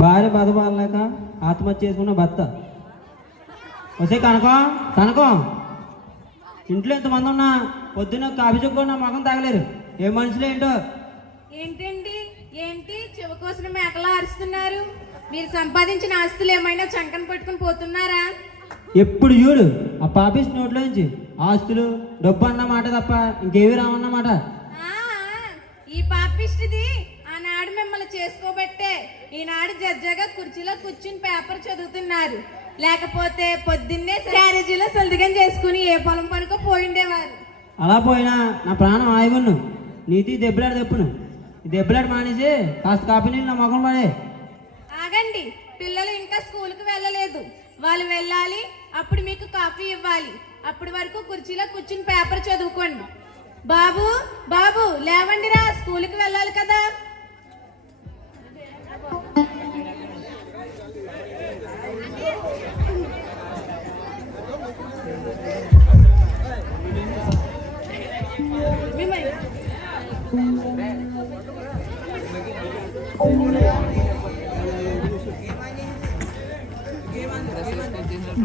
భార్య బాధపడలేక ఆత్మహత్య చేసుకున్న భర్త. వస్తే కనకం కనకం, ఇంట్లో ఎంతమంది ఉన్నా పొద్దున్న కాఫీ చుక్కున్న మగం తాగలేరు. ఏ మనుషులు ఏంటో. ఏంటండి ఏంటి చెవ కోసం మేకలా అరుస్తున్నారు? మీరు సంపాదించిన ఆస్తులు ఏమైనా చంకన పట్టుకుని పోతున్నారా? ఎప్పుడు చూడు ఆ పాపిస్ట్ నోట్లో నుంచి ఆస్తులు డబ్బు అన్నమాట తప్ప ఇంకేవి రావన్నమాట. ఈ పాపిస్ట్ది ఆనాడు మిమ్మల్ని చేసుకోబట్టే ఈనాడు జడ్జగా కుర్చీలో కూర్చుని పేపర్ చదువుతున్నారు. లేకపోతే పొద్దున్నే క్యారేజీలో సల్దిగం చేసుకుని ఏ పొలం పనుకో పోయిండేవారు. అలా పోయినా నా ప్రాణం ఆయుగున్ను. నీతి దెబ్బలాడు తెప్పును. ఈ దెబ్బలాడు మానేసి కాస్త కాఫీ నీళ్ళు నా మొఖం పడే. ఆగండి, పిల్లలు ఇంకా స్కూల్కి వెళ్ళలేదు. వాళ్ళు వెళ్ళాలి, అప్పుడు మీకు కాఫీ ఇవ్వాలి. అప్పటి వరకు కుర్చీలో కూర్చుని పేపర్ చదువుకోండి. బాబు బాబు లేవండిరా, స్కూల్కి వెళ్ళాలి కదా.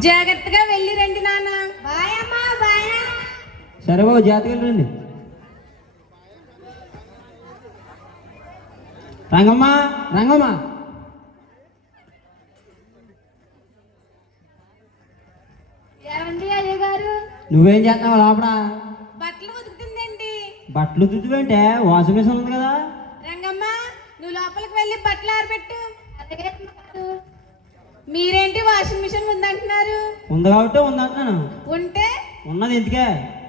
జాగ్రత్తగా వెళ్ళి రండి నాన్న. సరే బాబు, జాగ్రత్తగా రండి. రంగమ్మ రంగమ్మ, ఏమండి అయ్య గారు? నువ్వేం చేస్తున్నావు లోపల? బట్టలు ఉతుకుతుందండి. బట్టలు ఉతుకుతుంటే వాషింగ్ మిషన్ ఉంది కదా. రంగమ్మ, నువ్వు లోపలికి వెళ్ళి బట్టలు ఆరబెట్టు. మీరేంటి వాషింగ్ మిషన్ ఉందంటున్నారు? ఉంది కాబట్టి ఉందంటున్నాను. ఉంటే ఉన్నది ఎందుకే?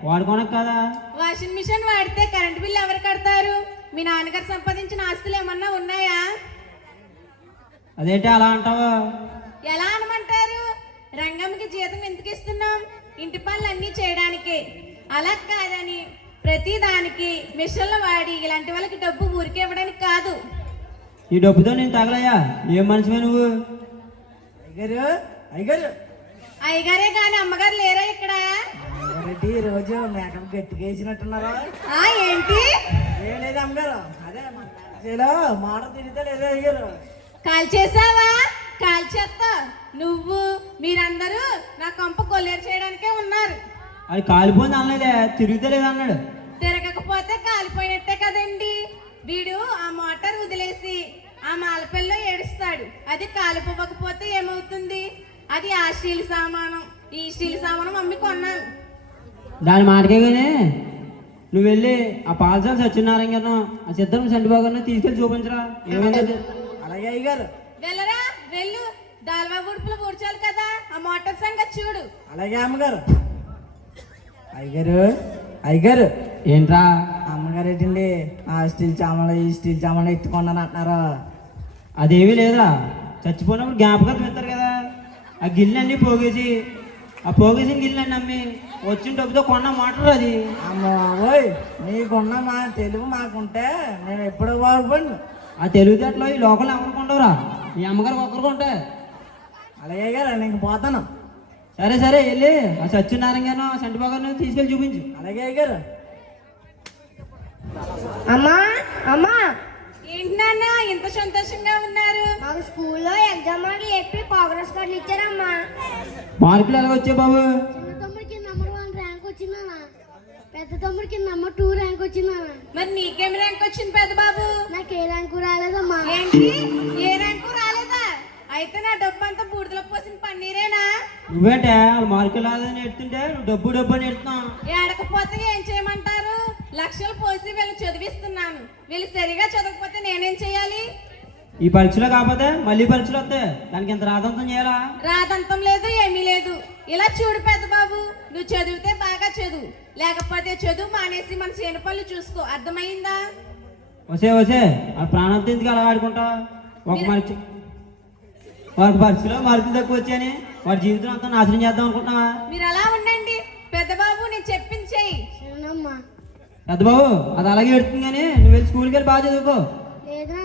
వాడుకోనకు కదా. వాషింగ్ మిషన్ వాడితే కరెంట్ బిల్ ఎవరు కడతారు? మీ నాన్నగారు సంపాదించిన ఆస్తులు ఏమన్నా ఉన్నాయా? అదేంటి అలా అంటావు? ఎలా అనమంటారు? రంగమ్మకి జీతం ఎందుకు ఇస్తున్నాం? ఇంటి పనులు అన్నీ చేయడానికే. అలా కాదని ప్రతి దానికి మిషన్లు వాడి ఇలాంటి వాళ్ళకి డబ్బు ఊరికే ఇవ్వడానికి కాదు. ఈ డబ్బుతో నేను తగలయ్యా. ఏం మనిషివే నువ్వు? అయ్యగారే కానీ అమ్మగారు లేరా ఇక్కడ? రోజు మేకప్ గట్టిగా వేసినట్టున్నారా? ఏంటి? ఏం లేదు అమ్మగారు, అదే మాట తిరిగితే లేదా అయ్యారు. కాల్ చేసావా? కాల్ చేస్తా. నువ్వు మీరందరూ నా కొంప కొల్లేరు చేయడానికే ఉన్నారు. అది కాలిపోయింది అనలేదే, తిరిగితే లేదన్నాడు. తిరగకపోతే కాలిపోయినట్టే కదండి. వీడు ఆ మోటార్ వదిలేసి ఆ మాలపల్లిలో ఏడుస్తాడు. అది కాలిపోకపోతే ఏమవుతుంది? అది ఆ స్టీల్ సామానం, ఈ స్టీల్ సామానం మమ్మీ కొన్నాను. దాని మాటకే కానీ నువ్వు వెళ్ళి ఆ పాలసాల సత్యనారాయణ ఆ సిద్ధం సండిబాబు తీసుకెళ్ళి చూపించరా ఏమైంది. అలాగే అయ్యారు. వెళ్ళరా వెళ్ళు. దాల్వా గుడుపులు పూడ్చాలి కదా, ఆ మోటార్ సంగతి చూడు. అలాగే అమ్మగారు. అయ్యగారు అయ్యగారు ఏంట్రా? అమ్మగారు ఏంటండి ఆ స్టీల్ చామలు ఈ స్టీల్ చామలు ఎత్తుకున్నాను అంటున్నారు. అదేమీ లేదా, చచ్చిపోయినప్పుడు జ్ఞాపకాలు పెడతారు కదా. ఆ గిన్నెలన్నీ పోగేసి ఆ పోగేసిన గిన్నెలన్నీ అమ్మి వచ్చిన డబ్బుతో కొన్న మోటార్ అది. అమ్మోయ్, నీకున్న మా తెలుగు మాకుంటే నేను ఎప్పుడో బాగుపడి. ఆ తెలివితేటలో ఈ లోకల్ ఎవరు కొండవురా? ఈ అమ్మగారికి ఒక్కరు కొంటే. అలాగే గారు నేను పోతాను. సరే సరే వెళ్ళి ఆ సత్యనారాయణ సంటిబాబు తీసుకెళ్ళి చూపించు. అలాగే గారు. అమ్మా అమ్మా, ఏంటి నాన్న ఇంత సంతోషంగా ఉన్నారు? మాకు స్కూల్లో ఎగ్జామ్ మార్కులు చెప్పి ప్రోగ్రెస్ కార్డులు ఇచ్చారమ్మా. మార్కులు ఎలా వచ్చాయి బాబు? చిన్న తమ్ముడికి నెంబర్ 1 ర్యాంక్ వచ్చిందా, పెద్ద తమ్ముడికి నెంబర్ 2 ర్యాంక్ వచ్చిందా. మరి నీకేం ర్యాంక్ వచ్చింది పెద్ద బాబు? నాకు ఏ ర్యాంకు రాలేదమ్మా. ఏంటి, ఏ ర్యాంకు రాలేదా? అయితే నా డబ్బు అంతా బూడిదలో పోసిన పన్నీరేనా? నువ్వేంటే వాళ్ళు మార్కులు రాదని ఎడుతుంటే నువ్వు డబ్బు డబ్బు అని ఎడుతున్నావు. ఏడకపోతే ఏం చేయమంటారు? లక్షలు పోసి వీళ్ళు చదివిస్తున్నాను. వీళ్ళు సరిగా చదవకపోతే నేనేం చేయాలి? ఈ పరీక్షలో కాకపోతే మళ్ళీ పరీక్షలు వస్తాయి, దానికి ఎంత రాదంతం చేయాలా? రాదంతం లేదు, ఏమీ లేదు. ఇలా చూడు పెద్ద బాబు, నువ్వు చదివితే బాగా చదువు, లేకపోతే చదువు మానేసి మన చేను పనులు చూసుకో. అర్థమైందా? వసే వసే ఆ ప్రాణంతో ఎందుకు అలా ఆడుకుంటా? ఒక పరీక్షలో మార్కులు తక్కువ వచ్చాయని వాడి జీవితం అంతా నాశనం చేద్దాం అనుకుంటున్నావా? మీరు అలా ఉండండి పెద్ద బాబు, నేను చెప్పింది చెయ్యి. పెద్ద బాబు అది అలాగే ఎడుతుంది, కానీ నువ్వు వెళ్ళి స్కూల్కి వెళ్ళి బాగా చదువుకో. లేదా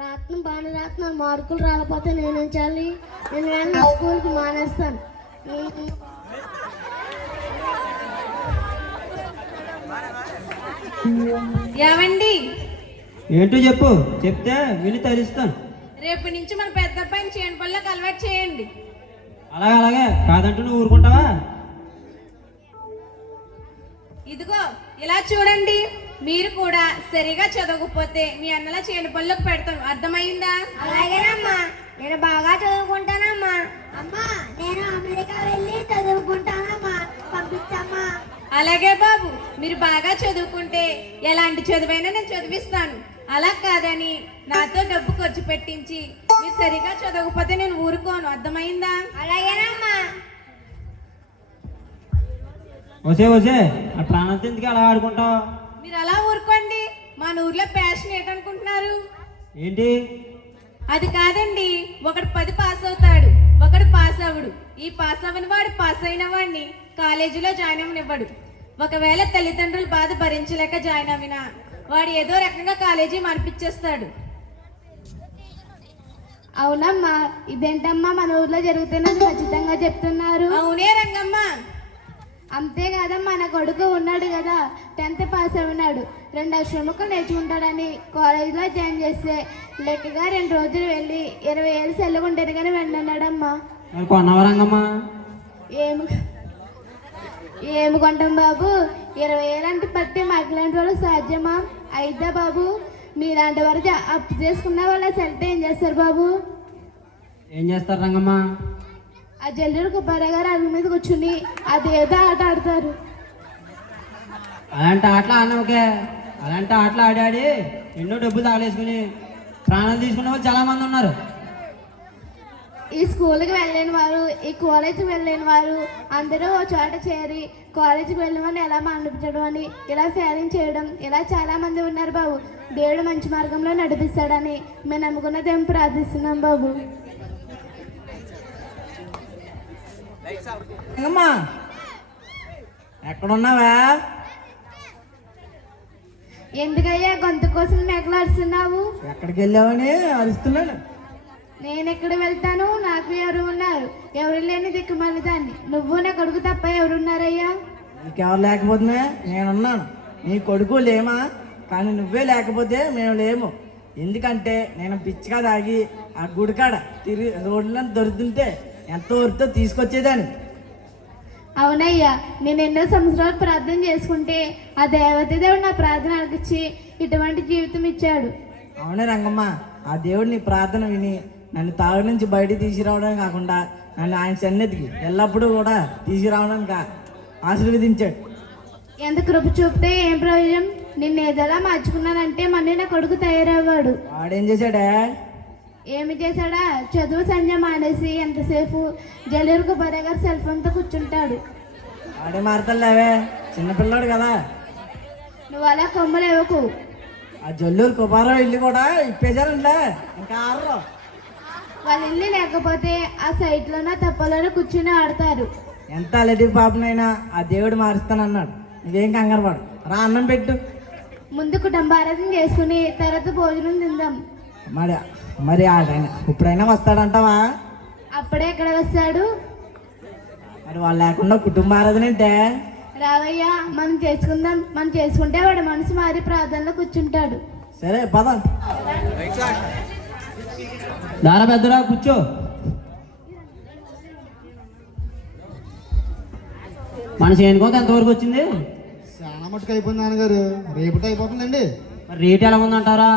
రాత్రి బాగా రాత్రి మార్కులు రాకపోతే నేనేం చేయాలి? నేను వెళ్ళి స్కూల్కి మానేస్తాను. ఏమండి? ఏంటో చెప్పు, చెప్తే విని తరిస్తాను. రేపు నుంచి మన పెద్ద అబ్బాయిని చేయని పనులకు అలవాటు చేయండి. అలాగే అలాగే, కాదంటూ నువ్వు ఊరుకుంటావా? ఇదిగో ఇలా చూడండి, మీరు కూడా సరిగా చదవకపోతే మీ అన్నలా చేయని పనులకు పెడతాను, అర్థమైందా? అలాగేనమ్మా, నేను బాగా చదువుకుంటానమ్మా. అమ్మా, నేను అమెరికా వెళ్ళి చదువుకుంటానమ్మా, పంపించమ్మా. అలాగే బాబు, మీరు బాగా చదువుకుంటే ఎలాంటి చదువైనా నేను చదివిస్తాను. అలా కాదని నాతో డబ్బు ఖర్చు పెట్టించి మీరు సరిగా చదవకపోతే నేను ఊరుకోను, అర్థమైందా? అలాగేనమ్మా. వసే వసే, ఆ ప్రాణంతో ఎందుకు అలా ఆడుకుంటావు? మీరు అలా ఊరుకోండి. మన ఊర్లో ప్యాషన్ ఏంటనుకుంటున్నారు? ఏంటి? అది కాదండి, ఒకడు 10 పాస్ అవుతాడు, ఒకడు పాస్ అవ్వడు. ఈ పాస్ అవ్వని వాడు పాస్ అయిన వాడిని కాలేజీలో జాయిన్ అవ్వనివ్వడు. ఒకవేళ తల్లిదండ్రులు బాధ భరించలేక జాయిన్ అవినా వాడు ఏదో రకంగా కాలేజీ మార్పిచ్చేస్తాడు. అవునమ్మా, ఇదేంటమ్మా మన ఊర్లో జరుగుతున్నది ఖచ్చితంగా చెప్తున్నారు. అవునే రంగమ్మ. అంతేకాదమ్మా, నా కొడుకు ఉన్నాడు కదా, 10th పాస్ అయినాడు, 2 అక్షరముక్కలు నేర్చుకుంటాడని కాలేజీలో జాయిన్ చేస్తే లెక్కగా 2 రోజులు వెళ్ళి 20 ఏళ్ళు సెల్లగుంటారు కానీ వెళ్ళన్నాడమ్మా. మరి కొన్నావా రంగమ్మ? ఏమి కొంటాం బాబు, 20 ఏళ్ళంటే పట్టి మాకులాంటి వాళ్ళు సాధ్యమా? అయిద్దా బాబు? మీలాంటి వరకు అప్పు చేసుకున్న వాళ్ళ సెల్ట్ ఏం చేస్తారు బాబు? ఏం చేస్తారు రంగమ్మ? ఆ జల్లుడికి బరగారు అవి మీద కూర్చుని అదేదో ఆట ఆడతారు. అలాంటి ఆటలు ఆడినోకే, అలాంటి ఆటలు ఆడి ఆడి ఎన్నో డబ్బులు తాగలేసుకుని ప్రాణాలు తీసుకునే వాళ్ళు చాలా మంది ఉన్నారు. ఈ స్కూల్కి వెళ్ళలేని వారు, ఈ కాలేజీకి వెళ్ళలేని వారు అందరూ ఓ చోట చేరి కాలేజీకి వెళ్ళిన వాడిని ఎలా మానిపించడం అని ఇలా ఫేరింగ్ చేయడం, ఇలా చాలా మంది ఉన్నారు బాబు. దేవుడు మంచి మార్గంలో నడిపిస్తాడని మేము నమ్ముకున్నదేం ప్రార్థిస్తున్నాం బాబు. అమ్మా, ఎక్కడున్నావా? ఎందుకయ్యా గొంతు కోసం మెగలాడుతున్నావు? ఎక్కడికి వెళ్ళావని అరుస్తున్నాను. నేను ఎక్కడ వెళ్తాను? నాకు ఎవరు ఉన్నారు? ఎవరు లేని దిక్కుమాలి దాన్ని. నువ్వు నా కొడుకు తప్ప ఎవరున్నారయ్యా? నీకెవరు లేకపోతే నేనున్నాను. నీ కొడుకు లేమా? కానీ నువ్వే లేకపోతే మేము లేము. ఎందుకంటే నేను పిచ్చిగా తాగి ఆ గుడికాడ తిరిగి రోడ్లను దొరుకుతుంటే ఎంత వరతో తీసుకొచ్చేదాన్ని. అవునయ్యా, నేను ఎన్నో సంవత్సరాలు ప్రార్థన చేసుకుంటే ఆ దేవత దేవుడు నా ప్రార్థన అడిగించి ఇటువంటి జీవితం ఇచ్చాడు. అవునే రంగమ్మ, ఆ దేవుడు నీ ప్రార్థన విని నన్ను తాగు నుంచి బయటికి తీసుకురావడం కాకుండా నన్ను ఆయన సన్నిధికి ఎల్లప్పుడూ కూడా తీసుకురావడానికి ఆశీర్వదించాడు. ఎంత కృప చూపితే ఏం ప్రయోజనం? నిన్ను ఏదోలా మార్చుకున్నానంటే మళ్ళీ నా కొడుకు తయారవ్వాడు. వాడేం చేశాడే? ఏమి చేశాడా? చదువు సంజ మానేసి ఎంతసేపు జల్లూరుకు బరగారు సెల్ ఫోన్తో కూర్చుంటాడు. వాడే మారతలేవే, చిన్నపిల్లాడు కదా. నువ్వు అలా కొమ్మలు ఇవ్వకు. ఆ జల్లూరు కుమారం ఇల్లు కూడా ఇప్పేశారంటే ఇంకా ఆడరు. వాళ్ళ ఇల్లు లేకపోతే ఆ సైట్లోనో తప్పలోనో కూర్చుని ఆడతారు. ఎంత అలటి పాపనైనా ఆ దేవుడు మారుస్తానన్నాడు. నువ్వేం కంగారు పడు, రా అన్నం పెట్టు. ముందు కుటుంబారాధన చేసుకుని తర్వాత భోజనం తిందాం. మరి ఆడైనా ఇప్పుడైనా వస్తాడంటావా? అప్పుడే ఎక్కడ వస్తాడు? మరి వాళ్ళు లేకుండా కుటుంబ ఆరాధన అంటే రావయ్యా, మనం చేసుకుందాం. మనం చేసుకుంటే వాడు మనసు మారి ప్రార్థనలో కూర్చుంటాడు. సరే పద. దారా పెద్దరా, కూర్చో. మన చేయనుకోత ఎంతవరకు వచ్చింది? చాలా మటుకు అయిపోయింది నాన్నగారు, రేపటి అయిపోతుందండి. మరి రేట్ ఎలా ఉందంటారా?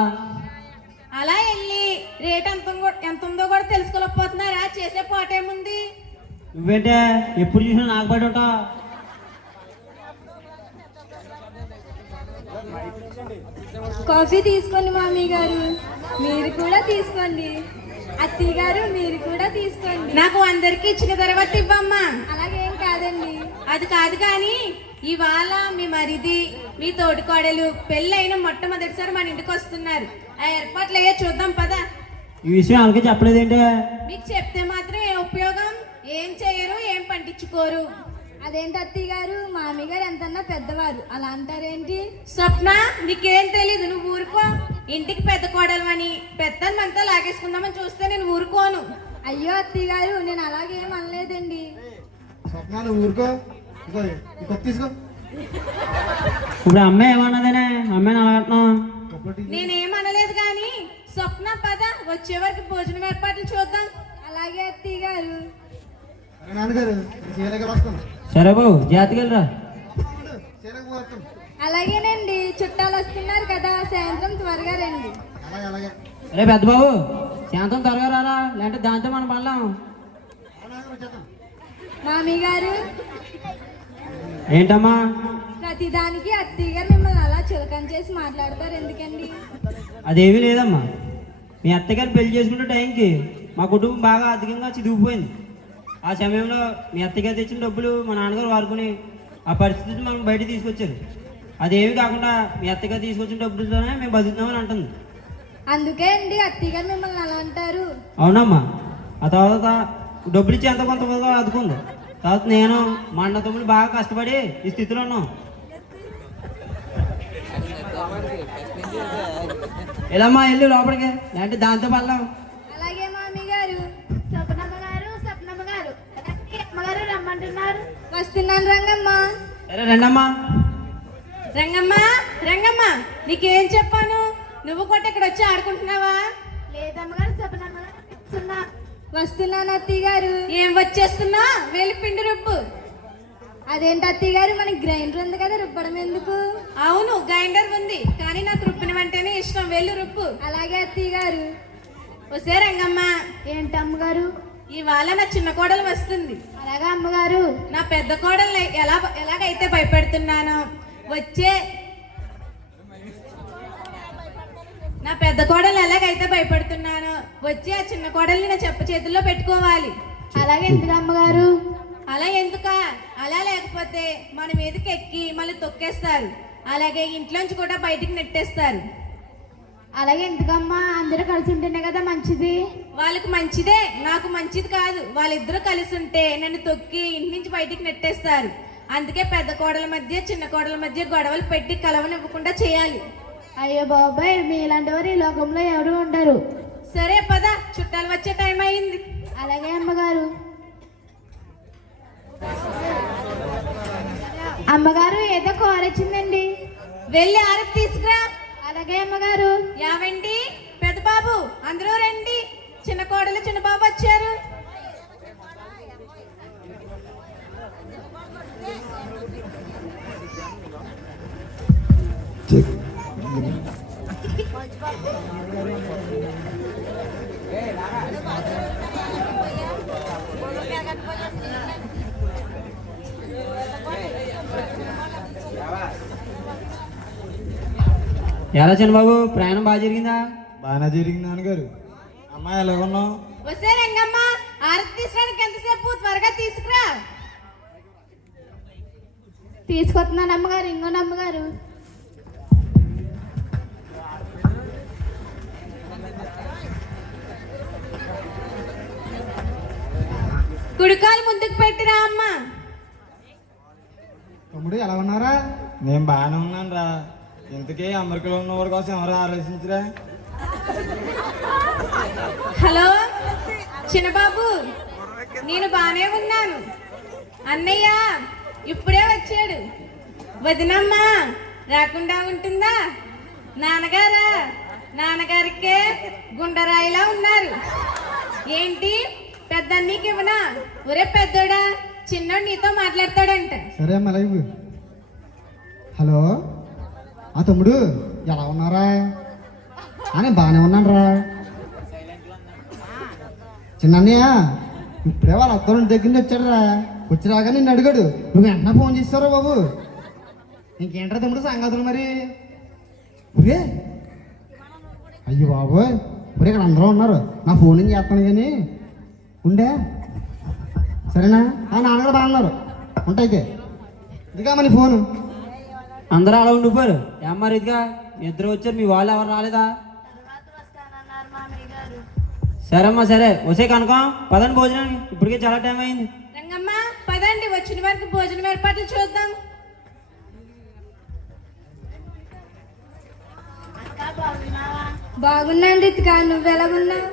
అలా వెళ్ళి రేట్ ఎంత ఉందో కూడా తెలుసుకోలేకపోతున్నారా? చేసే పాటేముంది? నువ్వేంటే ఎప్పుడు చూసినా నాకు పడి ఉంటావు. కాఫీ తీసుకోండి మామీ గారు, మీరు కూడా తీసుకోండి. అత్తయ్య గారు మీరు కూడా తీసుకోండి. నాకు అందరికి ఇచ్చిన తర్వాత ఇవ్వమ్మా. అలాగేం కాదండి. అది కాదు కానీ ఇవాళ మీ మరిది మీ తోటికోడలు పెళ్ళైన మొట్టమొదటిసారి మన ఇంటికి వస్తున్నారు. ఆ ఏర్పాట్లు అయ్యే చూద్దాం పద. ఈ విషయం వాళ్ళకి చెప్పలేదేంటే? మీకు చెప్తే మాత్రం ఏం ఉపయోగం? ఏం చేయరు, ఏం పండించుకోరు. అదేంటి అత్తయ్య గారు, మామీ గారు ఎంతన్నా పెద్దవారు, అలా అంటారేంటి? స్వప్న, నీకేం తెలీదు, నువ్వు ఊరుకో. ఇంటికి పెద్ద కోడలు పెద్దని మనతో లాగేసుకుందామని చూస్తే నేను ఊరుకోను. అయ్యో అత్తయ్య గారు, నేను అలాగేం అనలేదండి. స్వప్న నువ్వు ఊరుకో, తీసుకో. ఇప్పుడు అమ్మాయి ఏమన్నదేనే? అమ్మాయిని అలాగంటున్నావు? నేనేమనలేదు కానీ స్వప్న పద, వచ్చే వరకు భోజనం ఏర్పాట్లు చూద్దాం. అలాగే అత్తయ్య గారు. సరే నాన్నగారు చీరగా వస్తాను. సరే బాబు, జాగ్రత్తగా వెళ్ళరా. చీరగా వస్తాను. అలాగేనండి, చుట్టాలు వస్తున్నారు కదా, సాయంత్రం త్వరగా రండి. అలాగే అలాగే. అరే పెద్ద బాబు, శాంతం త్వరగా రారా, లేదంటే దాంతో మనం పడలేం. మామీ గారు, ఏంటమ్మా? ప్రతిదానికి అత్తయ్య గారు మిమ్మల్ని అలా చులకన చేసి మాట్లాడతారు ఎందుకండి? అదేమీ లేదమ్మా. మీ అత్తగారు పెళ్లి చేసుకునే టైంకి మా కుటుంబం బాగా అధికంగా చిదిగిపోయింది. ఆ సమయంలో మీ అత్తగారు తెచ్చిన డబ్బులు మా నాన్నగారు వాడుకుని ఆ పరిస్థితిని మనం బయట తీసుకొచ్చారు. అదేమి కాకుండా మీ అత్తగారు తీసుకొచ్చిన డబ్బులతోనే మేము బతుకుతున్నామని అంటుంది. అందుకే అండి అత్తయ్య గారు మిమ్మల్ని అలా అంటారు. అవునమ్మా. ఆ తర్వాత డబ్బులు ఇచ్చి ఎంత కొంతమందిగా ఆదుకుంది. తర్వాత నేను మా అన్న తమ్ముడు బాగా కష్టపడి ఈ స్థితిలో ఉన్నాం. వెళ్ళమ్మా, వెళ్ళి లోపలికి, లేదంటే దాంతో పడలేం. అలాగే మామీ గారు. స్వప్నమ్మ గారు, అమ్మగారు రమ్మంటున్నారు. వస్తున్నాను రంగమ్మ. సరే రండమ్మా. రంగమ్మ, రంగమ్మ, నీకేం చెప్పాను? నువ్వు కూడా ఇక్కడ వచ్చి ఆడుకుంటున్నావా? లేదమ్మగారు, స్వప్నమ్మ గారు వస్తున్నా. వస్తున్నాను అత్తయ్య గారు. ఏం వచ్చేస్తున్నా? వెళ్ళి పిండి రుబ్బు. అదేంటి అత్తయ్య గారు, మనకి గ్రైండర్ ఉంది కదా, రుబ్బడం ఎందుకు? అవును, గ్రైండర్ ఉంది, కానీ నాకు రుబ్బిన వెంటనే ఇష్టం. వెళ్ళి రుబ్బు. అలాగే అత్తయ్య గారు. వస్తే రంగమ్మ, ఏంటి అమ్మగారు? ఇవాళ నా చిన్న కోడలు వస్తుంది. అలాగా అమ్మగారు. నా పెద్ద కోడల్ని ఎలాగైతే భయపెడుతున్నానో వచ్చే నా పెద్ద కోడలు ఎలాగైతే భయపడుతున్నానో వచ్చి ఆ చిన్న కోడల్ని నా చెప్ప చేతుల్లో పెట్టుకోవాలి. అలాగే ఎందుకు అమ్మగారు? అలా ఎందుకా? అలా లేకపోతే మన మీదకి ఎక్కి మళ్ళీ తొక్కేస్తారు. అలాగే ఇంట్లోంచి కూడా బయటికి నెట్టేస్తారు. అలాగే ఎందుకమ్మా? అందరూ కలిసి ఉంటేనే కదా మంచిది. వాళ్ళకి మంచిదే, నాకు మంచిది కాదు. వాళ్ళిద్దరూ కలిసి ఉంటే నన్ను తొక్కి ఇంటి నుంచి బయటికి నెట్టేస్తారు. అందుకే పెద్ద కోడల మధ్య చిన్న కోడల మధ్య గొడవలు పెట్టి కలవనివ్వకుండా చేయాలి. అయ్యో బాబాయ్, మీలాంటి వారు ఈ లోకంలో ఎవరు ఉండరు. సరే పద, చుట్టాలు వచ్చే టైం అయింది. అలాగే అమ్మగారు. అమ్మగారు, ఏదో కూర వచ్చిందండి. వెళ్ళి ఆరతి తీసుకురా. అలాగే అమ్మగారు. యావండి పెద్ద బాబు, అందరూ రండి. చిన్న కోడలు చిన్న బాబు వచ్చారు. ఎలా చిన్నబాబు, ప్రయాణం బాగా జరిగిందా? బాగానే జరిగింది నాన్నగారు. అమ్మాయి ఎలాగున్నావు? వస్తే రంగమ్మ, ఆరతి తీసుకురానికి ఎంతసేపు? త్వరగా తీసుకురా. తీసుకొస్తున్నాను అమ్మగారు. ఇంకోండి అమ్మగారు. కుడికాలు ముందుకు పెట్టిరా అమ్మ. తమ్ముడు ఎలా ఉన్నారా? నేను బాగానే ఉన్నాను రా. ఇంతకీ అమెరికాలో ఉన్న వాడి కోసం ఎవరు ఆలోచించరా? హలో చిన్నబాబు, నేను బానే ఉన్నాను. అన్నయ్య ఇప్పుడే వచ్చాడు. వదినమ్మ రాకుండా ఉంటుందా? నాన్నగారా? నాన్నగారికే గుండరాయిలా ఉన్నారు. ఏంటి పెద్ద నీకు ఇవ్వనా? ఒరే పెద్దోడా, చిన్నోడు నీతో మాట్లాడతాడంట. సరే అమ్మ లైవ్. హలో, ఆ తమ్ముడు ఎలా ఉన్నారా? నేను బాగానే ఉన్నాను రా. చిన్నయ్య ఇప్పుడే వాళ్ళ అత్తోళ్ళ దగ్గర నుంచి వచ్చాడు రా. వచ్చి రాగా నిన్ను అడిగాడు. నువ్వు వెంటనే ఫోన్ చేస్తారా బాబు? ఇంకేంట్రా తమ్ముడు సంగతులు మరి? ఒరే అయ్యో బాబు, ఒరే ఇక్కడ అందరూ ఉన్నారు. నా ఫోన్ నుంచి చేస్తాను కానీ ఉండే. సరేనా? నాన్నగారు బాగున్నారు. ఉంటాయితే ఇదిగా మన ఫోను. అందరూ అలా ఉండిపోయారు. ఏమ్మా రీతిగా, మీ ఇద్దరు వచ్చారు, మీ వాళ్ళు ఎవరు రాలేదా? సరే అమ్మా, సరే. వసే కనుక పదండి భోజనానికి, ఇప్పటికే చాలా టైం అయింది. రంగమ్మ పదండి, వచ్చిన వరకు భోజనం ఏర్పాట్లు చూద్దాం. బాగున్నాను రితికా, నువ్వెలాగున్నావు?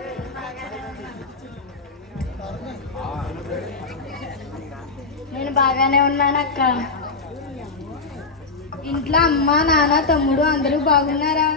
నేను బాగానే ఉన్నాను అక్క. ఇంట్లో అమ్మ నాన్న తమ్ముడు అందరూ బాగున్నారా?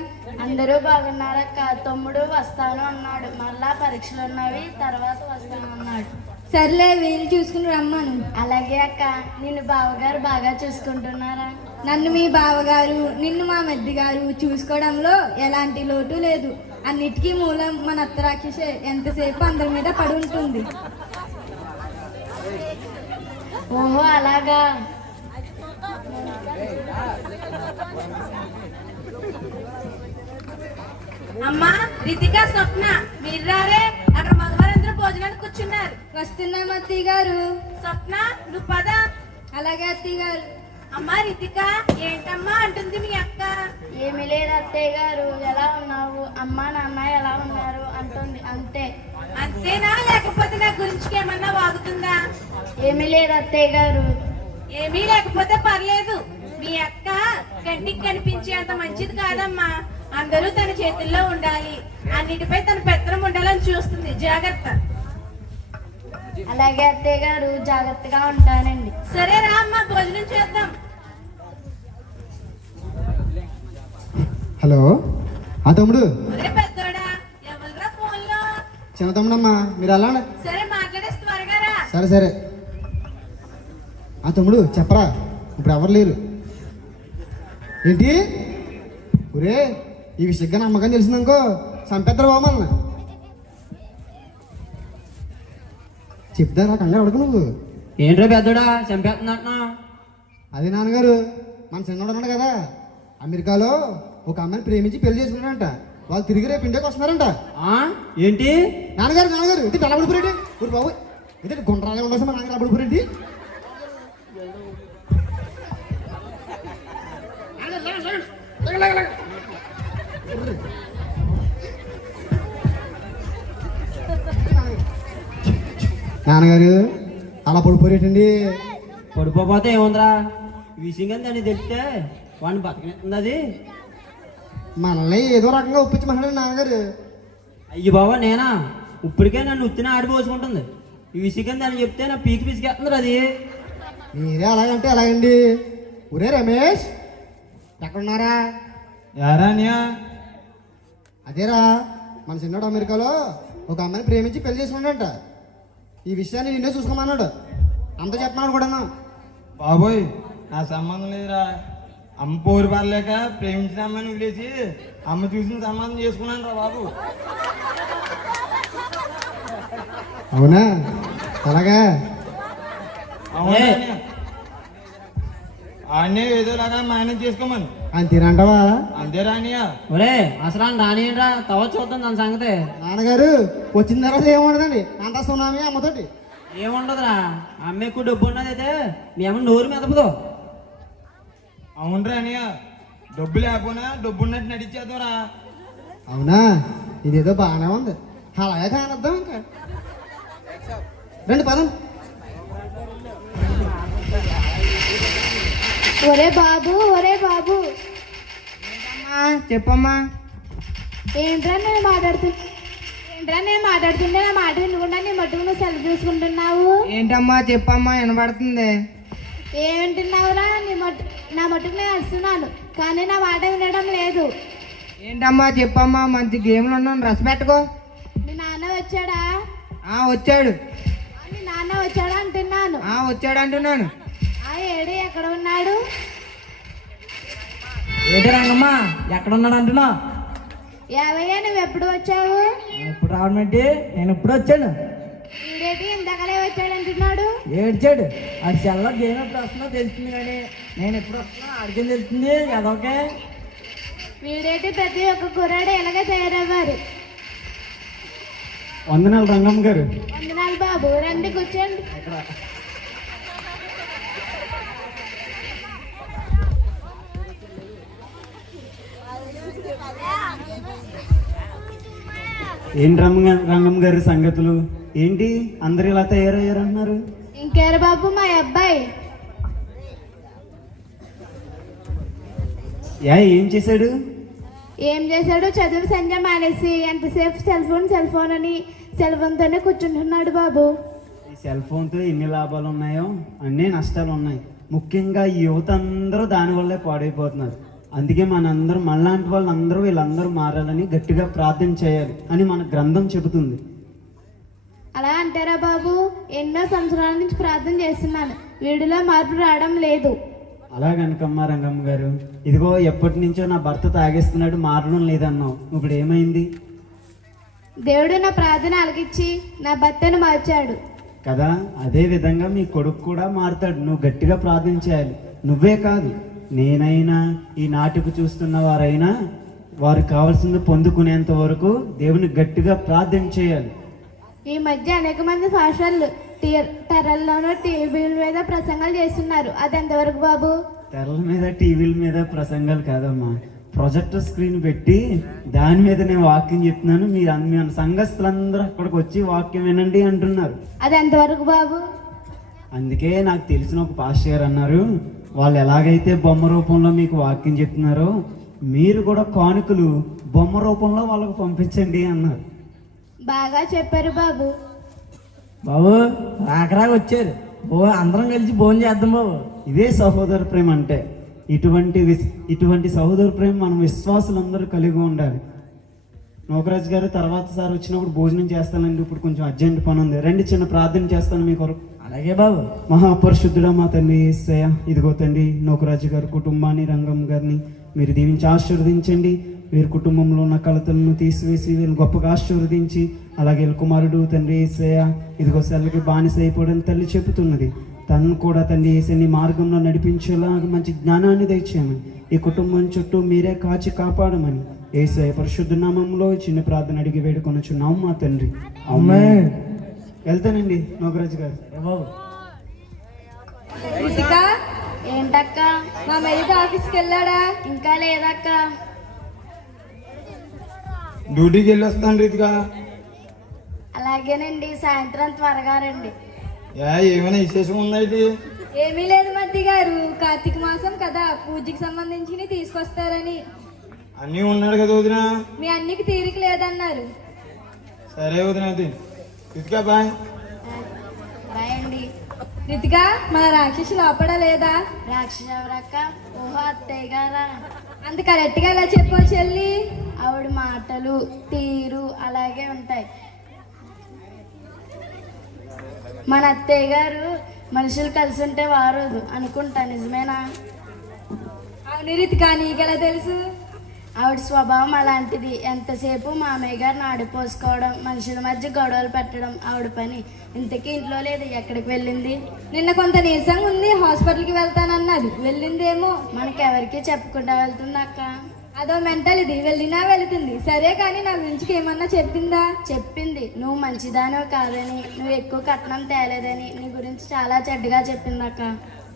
అందరూ బాగున్నారక్క. తమ్ముడు వస్తాను అన్నాడు, మళ్ళా పరీక్షలు ఉన్నవి, తర్వాత వస్తాను అన్నాడు. సర్లే వీలు చూసుకుని రమ్మను. అలాగే అక్క. నిన్ను బావగారు బాగా చూసుకుంటున్నారా? నన్ను మీ బావగారు, నిన్ను మా మెద్ది గారు చూసుకోవడంలో ఎలాంటి లోటు లేదు. అన్నిటికీ మూలం మన అత్తరాక్షసే. ఎంతసేపు అందరి మీద పడి ఉంటుంది. ఓహో అలాగా. అమ్మా, రితిక, స్వప్న మీరు రారే. అక్కడ మగవారందరూ భోజనానికి కూర్చున్నారు. వస్తున్నాం అత్తయ్య గారు. స్వప్న, నువ్వు పద. అలాగే అత్తయ్య గారు. అమ్మా రితిక, ఏంటమ్మా అంటుంది మీ అక్క? ఏమీ లేదు అత్తయ్య గారు, ఎలా ఉన్నావు, అమ్మా నాన్న ఎలా ఉన్నారు అంటుంది, అంతే. అంతేనా, లేకపోతే నా గురించి ఏమన్నా వాగుతుందా? ఏమీ లేదు అత్తయ్య గారు. ఏమీ లేకపోతే పర్లేదు. మీ అక్క కంటికి కనిపించేంత మంచిది కాదమ్మా. అందరూ తన చేతుల్లో ఉండాలి, అన్నిటిపై తన పెత్తనం ఉండాలని చూస్తుంది. జాగ్రత్త. అలాగే అత్తయ్య గారు, జాగ్రత్తగా ఉంటానండి. సరే రా అమ్మా, భోజనం చేద్దాం. హలో, ఆ తమ్ముడు. ఒరే పెద్దోడా, ఎవరురా ఫోన్లో? చిన్న తమ్ముడమ్మా, మీరు అలానే. సరే మాట్లాడేసి త్వరగా రా. సరే సరే. ఆ తమ్ముడు చెప్పరా, ఇప్పుడు ఎవరు లేరు ఏంటి? ఒరే, ఈ విషయంగా నమ్మకం తెలిసిందనుకో చంపేద్దరు బామల్ని. చెప్తారా, కంగారు పడకు నువ్వు. ఏంట్రా పెద్దోడా చంపేస్తున్నట్టు? అది నాన్నగారు, మన చిన్నోడు ఉన్నాడు కదా, అమెరికాలో ఒక అమ్మాయిని ప్రేమించి పెళ్లి చేసుకున్నారంట. వాళ్ళు తిరిగి రేపు ఇండియాకి వస్తున్నారంట. ఏంటి నాన్నగారు నాన్నగారు ఇది ఎలా పడిపోయాడు? ఊరు బాబు, ఇదే గుండ్రాలే ఉండొచ్చు, మా నాన్నగారు పడిపోయారండి. నాన్నగారు అలా పడిపోయేటండి. పడిపోతే ఏముందిరా, ఈ విషయం కానీ దాన్ని తెలిస్తే వాడిని బతకనిస్తుంది. అది మనల్ని ఏదో రకంగా ఒప్పించమన్నాడు నాన్నగారు. అయ్యి బాబా, నేనా? ఇప్పటికే నన్ను ఉత్తిన ఆడిపోసుకుంటుంది. ఈ విషయం కానీ దాన్ని చెప్తే నా పీకి పిసికేస్తుంది. అది మీరే అలాగంటే అలాగండి. ఒరే రమేష్, ఎక్కడున్నారా? యారానియా? అదేరా, మన చిన్నోడు అమెరికాలో ఒక అమ్మాయిని ప్రేమించి పెళ్లి చేసుకున్నాడంట. ఈ విషయాన్ని నిన్నే చూసుకోమన్నాడు. అంత చెప్పమన్నాడు కూడా. బాబోయ్, నా సంబంధం లేదురా. అమ్మ పోరు పడలేక ప్రేమించిన అమ్మని వదిలేసి అమ్మ చూసిన సంబంధం చేసుకున్నాను రా బాబు. అవునా? అలాగా? అవునా? ఆడనే ఏదోలాగా మేనేజ్ చేసుకోమని. అంతేనంటావా? అంతే రానియా. ఒరే అసలు రానియండిరా, తర్వాత చూద్దాం దాని సంగతి. నాన్నగారు వచ్చిన తర్వాత ఏముండదండి, అంత సునామీ అమ్మతోటి. ఏముండదురా, అమ్మ ఎక్కువ డబ్బు ఉన్నది అయితే మీ అమ్మ నోరు మెదపదు. అవును రానియా, డబ్బు లేకపోయినా డబ్బు ఉన్నట్టు నడిచేద్దాంరా. అవునా? ఇదేదో బాగానే ఉంది. అలాగే కానద్దాం ఇంకా. రండి పదం. ఒరే బాబు, ఒరే బాబు. చెప్పమ్మా. ఏంట్రా నేను మాట్లాడుతుంటే నా మాట వినకుండా నీ మట్టుకు నువ్వు సెలవు చూసుకుంటున్నావు. ఏంటమ్మా చెప్పమ్మా, వినబడుతుంది. ఏమంటున్నావురా? నా మట్టుకు నేను వస్తున్నాను, కానీ నా మాట వినడం లేదు. ఏంటమ్మా చెప్పమ్మా, మంచి గేమ్లు ఉన్నాను, రస పెట్టుకో. మీ నాన్న వచ్చాడా? వచ్చాడు. మీ నాన్న వచ్చాడా అంటున్నాను. వచ్చాడు అంటున్నాను. ఏడు ఎక్కడ ఉన్నాడు? ఏంటి రంగమ్మా, ఎక్కడ ఉన్నాడు అంటున్నావు? ఏవయ్యా, నువ్వు ఎప్పుడు వచ్చావు? ఎప్పుడు రావడం ఏంటి, నేను ఇప్పుడు వచ్చాను. వీడేటి ఇంతకలే వచ్చాడు అంటున్నాడు. ఏడ్చాడు. ఆ సెల్లో గేమ్ ఎప్పుడు వస్తుందో తెలుస్తుంది, కానీ నేను ఎప్పుడు వస్తున్నా ఆడికేం తెలుస్తుంది. అదొకే. వీడేటి ప్రతి ఒక్క కుర్రాడు ఎలాగే తయారవ్వారు. వందనాలు రంగమ్మ గారు. వందనాలు బాబు, రండి కూర్చోండి. ఏంటి రంగమ్మ గారి సంగతులు ఏంటి? అందరు ఇలా తయారయ్యారు అంటున్నారు. ఇంకేరు బాబు, మా అబ్బాయి. ఏం చేశాడు? ఏం చేశాడు? చదువు సంధ్య మానేసి ఎంతసేపు సెల్ ఫోన్ అని సెల్ ఫోన్తోనే కూర్చుంటున్నాడు బాబు. ఈ సెల్ ఫోన్తో ఎన్ని లాభాలు ఉన్నాయో అన్నీ నష్టాలు ఉన్నాయి. ముఖ్యంగా ఈ యువత అందరూ దానివల్లే పాడైపోతున్నారు. అందుకే మనందరం మనలాంటి వాళ్ళందరూ వీళ్ళందరూ మారాలని గట్టిగా ప్రార్థన చేయాలి అని మన గ్రంథం చెబుతుంది. అలా అంటారా బాబు? ఎన్నో సంవత్సరాల నుంచి ప్రార్థన చేస్తున్నాను, వీడిలో మార్పు రావడం లేదు. అలాగనుకమ్మా రంగమ్మ గారు, ఇదిగో ఎప్పటి నుంచో నా భర్త తాగేస్తున్నాడు, మారడం లేదన్నావు, ఇప్పుడు ఏమైంది? దేవుడు నా ప్రార్థన ఆలకించి నా భర్తను మార్చాడు కదా, అదే విధంగా మీ కొడుకు కూడా మారుతాడు. నువ్వు గట్టిగా ప్రార్థన చేయాలి. నువ్వే కాదు, నేనైనా ఈ నాటికి చూస్తున్న వారైనా వారికి కావాల్సింది పొందుకునేంత వరకు దేవుని గట్టిగా ప్రార్థన చేయాలి. ఈ మధ్య అనేక మంది పాస్టర్లు తెరల్లోనూ టీవీల మీద ప్రసంగాలు చేస్తున్నారు, అది ఎంతవరకు బాబు? తెరల మీద టీవీల మీద ప్రసంగాలు కాదమ్మా, ప్రొజెక్టర్ స్క్రీన్ పెట్టి దాని మీద నేను వాక్యం చెప్తున్నాను, మీరు మీ సంఘస్థులందరూ అక్కడికి వచ్చి వాక్యం వినండి అంటున్నారు. అది ఎంతవరకు బాబు? అందుకే నాకు తెలిసిన ఒక పాస్టర్ గారు అన్నారు, వాళ్ళు ఎలాగైతే బొమ్మ రూపంలో మీకు వాక్యం చెప్తున్నారో మీరు కూడా కానుకలు బొమ్మ రూపంలో వాళ్ళకు పంపించండి అన్నారు. బాగా చెప్పారు బాబు. బాబు రాకరాగా వచ్చారు, అందరం కలిసి భోజనం చేద్దాం బాబు. ఇదే సహోదర ప్రేమ అంటే. ఇటువంటి సహోదర ప్రేమ మనం విశ్వాసులందరూ కలిగి ఉండాలి. నోకరాజు గారు తర్వాత సార్ వచ్చినప్పుడు భోజనం చేస్తానండి, ఇప్పుడు కొంచెం అర్జెంట్ పని ఉంది, రండి చిన్న ప్రార్థన చేస్తాను మీ కొరకు. అలాగే బాబు. మహాపరిశుద్ధుడా మా తండ్రి యేసయ్య, ఇదిగో తండ్రి నోకరాజు గారి కుటుంబాన్ని, రంగం గారిని మీరు దీవించి ఆశీర్వదించండి. వీరి కుటుంబంలో ఉన్న కలతలను తీసివేసి వీళ్ళు గొప్పగా ఆశీర్వదించి, అలాగే కుమారుడు తండ్రి యేసయ్య ఇదిగో సెల్లకి బానిస అయిపోవడం తల్లి చెబుతున్నది, తను కూడా తండ్రి యేసయ్య నీ మార్గంలో నడిపించేలాగా మంచి జ్ఞానాన్ని దయచేయమని, ఈ కుటుంబం చుట్టూ మీరే కాచి కాపాడమని యేసయ్య పరిశుద్ధ నామంలో చిన్న ప్రార్థన అడిగి వేడుకొనుచున్నాం మా తండ్రి. ఆమేన్. వెళ్తానండి నోకరాజు గారు. బాబు రితిక, ఏంటక్క? మా మెరిట్ ఆఫీస్కి వెళ్ళాడా? ఇంకా లేదక్క. డ్యూటీకి వెళ్ళి వస్తాను రీతిగా. అలాగేనండి, సాయంత్రం త్వరగా రండి. ఏమైనా విశేషం ఉందండి? ఏమీ లేదు మద్ది గారు, కార్తీక మాసం కదా, పూజకి సంబంధించి తీసుకొస్తారని. అన్నీ ఉన్నాడు కదా వదిన. మీ అన్నికి తీరిక లేదన్నారు. సరే వదిన, రీతిగా బాయ్. రాయండి. రితిక, మన రాక్షసి లోపడ లేదా? రాక్షస ఎవరక్క? ఓహో అత్తయ్య గారా. అంత కరెక్ట్గా ఎలా చెప్పావు చెల్లి? ఆవిడ మాటలు తీరు అలాగే ఉంటాయి. మన అత్తయ్య గారు మనుషులు కలిసి ఉంటే వారోదు అనుకుంటా, నిజమేనా? అవును రితిక, నీకెలా తెలుసు? ఆవిడ స్వభావం అలాంటిది. ఎంతసేపు మామయ్య గారిని ఆడిపోసుకోవడం, మనుషుల మధ్య గొడవలు పెట్టడం ఆవిడ పని. ఇంతకీ ఇంట్లో లేదు, ఎక్కడికి వెళ్ళింది? నిన్న కొంత నీరసంగా ఉంది, హాస్పిటల్కి వెళ్తానన్నది, వెళ్ళిందేమో. మనకెవరికి చెప్పకుండా వెళ్తుంది అక్క. అదో మెంటల్ ఇది, వెళ్ళినా వెళుతుంది. సరే కానీ నా గురించి ఏమన్నా చెప్పిందా? చెప్పింది. నువ్వు మంచిదానో కాదని, నువ్వు ఎక్కువ కట్నం తేలేదని, నీ గురించి చాలా చెడ్డగా చెప్పింది అక్క.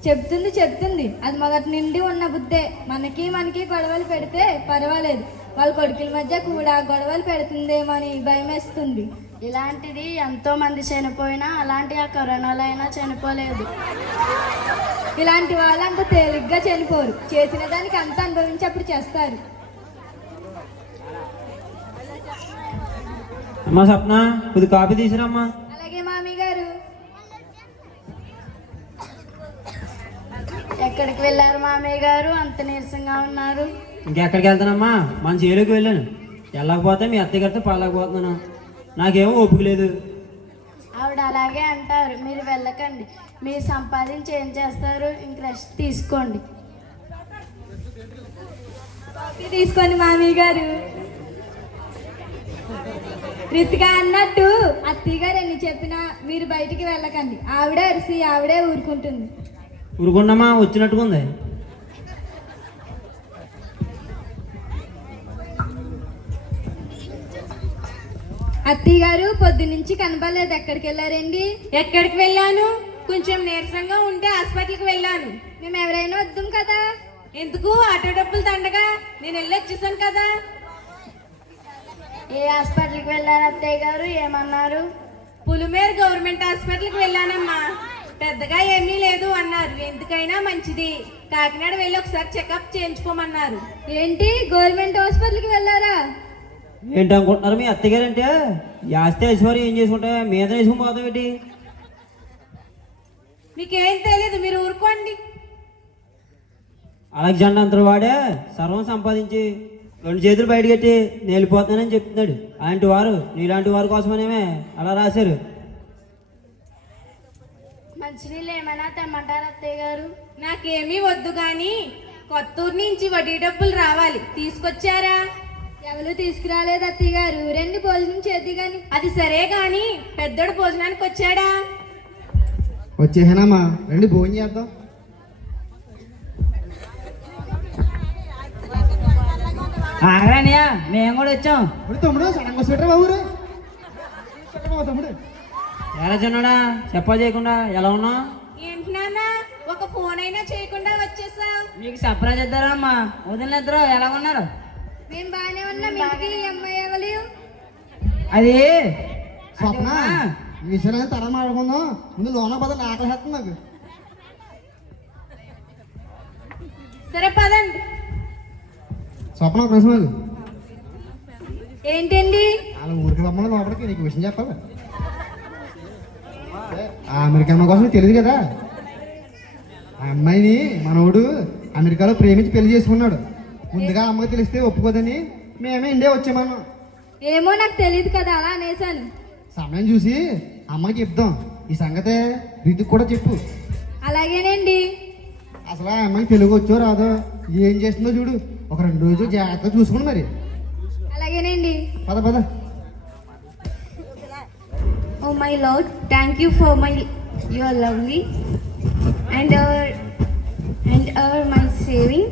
చెప్తుంది, అది మొదటి నుండి ఉన్న బుద్ధే. మనకి గొడవలు పెడితే పర్వాలేదు, వాళ్ళ కొడుకుల మధ్య కూడా గొడవలు పెడుతుందేమో అని భయమేస్తుంది. ఇలాంటిది ఎంతో మంది చనిపోయినా అలాంటి ఆ కరోనాలో అయినా చనిపోలేదు. ఇలాంటి వాళ్ళు అంత తేలిగ్గా చనిపోరు, చేసిన దానికి అంత అనుభవించి అప్పుడు చేస్తారు. అమ్మా సప్న, కొద్ది కాఫీ తీసుకురమ్మా. అలాగే మామీ గారు. ఎక్కడికి వెళ్ళారు మామయ్య గారు? అంత నీరసంగా ఉన్నారు. ఇంకెక్కడికి వెళ్తానమ్మా, మన చేలోకి వెళ్ళాను. వెళ్ళకపోతే మీ అత్తయ్య గారితో పాలకపోతున్నాను, నాకేమో ఓపిక లేదు. ఆవిడ అలాగే అంటారు, మీరు వెళ్ళకండి. మీరు సంపాదించి ఏం చేస్తారు? ఇంక రెస్ట్ తీసుకోండి. కాఫీ తీసుకోండి మామీ గారు. రితిక అన్నట్టు అత్తయ్య గారు ఎన్ని చెప్పినా మీరు బయటికి వెళ్ళకండి. ఆవిడే అరిసి ఆవిడే ఊరుకుంటుంది. ఊరుకున్నామా, వచ్చినట్టుకుంది. అత్తయ్య గారు పొద్దునుంచి కనపడలేదు, ఎక్కడికి వెళ్ళారండి? ఎక్కడికి వెళ్ళాను? కొంచెం నీరసంగా ఉంటే హాస్పిటల్కి వెళ్ళాను. మేము ఎవరైనా వద్దాం కదా. ఎందుకు? ఆటో డబ్బులు దండగా, నేను వెళ్ళి వచ్చేసాను కదా. ఏ హాస్పిటల్కి వెళ్ళారు అత్తయ్య గారు? ఏమన్నారు? పులిమేర్ గవర్నమెంట్ హాస్పిటల్కి వెళ్ళానమ్మా. పెద్దగా ఏమీ లేదు అన్నారు. ఎందుకైనా మంచిది, కాకినాడ వెళ్ళి ఒకసారి చెకప్ చేయించుకోమన్నారు. ఏంటి, గవర్నమెంట్ హాస్పిటల్కి వెళ్ళారా? ఏంటి అనుకుంటున్నారు మీ అత్తయ్య గారు అంటే? ఆస్తి ఐశ్వర్యం ఏం చేసుకుంటా మీద వేసుకుని పోతాం ఏంటి? మీకేం తెలియదు, మీరు ఊరుకోండి. అలెగ్జాండర్ అంతటి వాడే సర్వం సంపాదించి 2 చేతులు బయటకెట్టి నేను వెళ్ళిపోతానని చెప్తున్నాడు. అలాంటి వారు నీలాంటి వారి కోసమనేమే అలా రాశారు. మంచినీళ్ళు ఏమైనా తెమ్మంటారు అత్తయ్య గారు? నాకేమీ వద్దు కానీ కొత్తూరు నుంచి వడ్డీ డబ్బులు రావాలి, తీసుకొచ్చారా? ఎవరు తీసుకురాలేదు అత్తయ్య గారు, రండి భోజనం చేద్ది గాని. అది సరే గాని పెద్దోడు భోజనానికి వచ్చాడా? వచ్చేసానమ్మా, రండి భోజనం చేద్దాం. ఆగరానియా, మేము కూడా వచ్చాం. ఇప్పుడు తమ్ముడు సడన్గా స్వెటర్ బాబు తమ్ముడు. ఎలా చిన్నాడా చెప్పా చేయకుండా ఎలా ఉన్నావు? ఏంటి నాన్న ఒక ఫోన్ అయినా చేయకుండా వచ్చేసావు? మీకు సర్ప్రైజ్ ఇద్దారా అమ్మా? వదిలిద్దరు ఎలా ఉన్నారు? మేము బాగానే ఉన్నాం. ఇంటికి ఈ అమ్మాయి ఎవరు? అది స్వప్న, ఈ విషయాలు తర్వాత మాట్లాడుకుందాం. ముందు లోన పద ఆకలిస్తుంది నాకు. సరే పదండి. స్వప్న ఒక ప్రశ్న నాకు. ఏంటండి? వాళ్ళ ఊరికి రమ్మని లోపలికి నీకు విషయం చెప్పాలి. ఆ అమెరికా అమ్మ కోసం తెలియదు కదా, ఆ అమ్మాయిని మనోడు అమెరికాలో ప్రేమించి పెళ్లి చేసుకున్నాడు. ముందుగా అమ్మకి తెలిస్తే ఒప్పుకోదని మేమే ఇండియా వచ్చామన్నాం. ఏమో నాకు తెలియదు కదా, అలా అనేసాను. సమయం చూసి అమ్మకి చెప్దాం ఈ సంగతే. రీతికి కూడా చెప్పు. అలాగేనండి. అసలు ఆ అమ్మాయికి తెలుగు వచ్చో రాదో, ఏం చేస్తుందో చూడు. ఒక 2 రోజులు జాగ్రత్తగా చూసుకోండి మరి. అలాగేనండి. పద పద. Oh my Lord, thank you for you are lovely and my saving.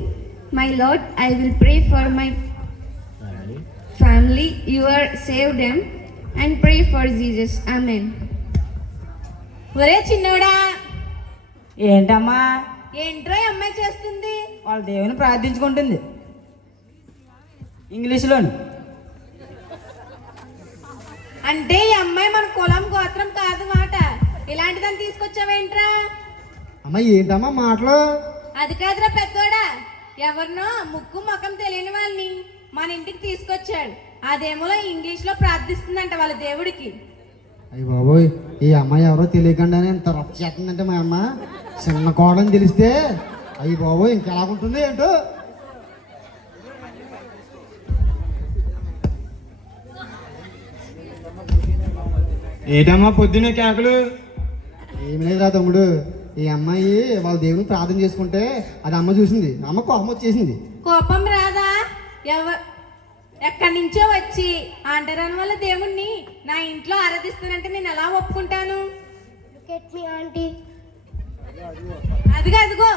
My Lord, I will pray for my family. You are save them and pray for Jesus. Amen. ఒరే చిన్నోడా, ఏంటమ్మా? ఏంట్రా ఈ అమ్మాయి చేస్తుంది? వాళ్ళ దేవుని ప్రార్థించుకుంటుంది ఇంగ్లీష్లోను. అంటే ఈ అమ్మాయి మన కులం గోత్రం కాదు మాట. ఇలాంటిదని తీసుకొచ్చావేంట్రా? అమ్మాయి ఏంటమ్మా మాటలు? అది కాదురా పెద్దోడా, ఎవరినో ముక్కు ముఖం తెలియని వాళ్ళని మన ఇంటికి తీసుకొచ్చాడు. అదేమో ఇంగ్లీష్ లో ప్రార్థిస్తుందంట వాళ్ళ దేవుడికి. అయ్యి బాబోయ్, ఈ అమ్మాయి ఎవరో తెలియకుండానే ఇంత రచ్చ చేస్తుందంటే మా అమ్మ చిన్న కోడని తెలిస్తే అయ్యి బాబోయ్ ఇంకెలాగుంటుంది ఏంటో. ఏంటమ్మా పొద్దున్నే కేకలు? ఏమి లేదురా తమ్ముడు, ఈ అమ్మాయి వాళ్ళ దేవుని ప్రార్థన చేసుకుంటే అది అమ్మ చూసింది. అమ్మ కోపం వచ్చేసింది. కోపం రాదా? ఎక్కడి నుంచో వచ్చి అంటరాని వాళ్ళ దేవుణ్ణి నా ఇంట్లో ఆరాధిస్తానంటే నేను ఎలా ఒప్పుకుంటాను? ఆంటీ, అదిగో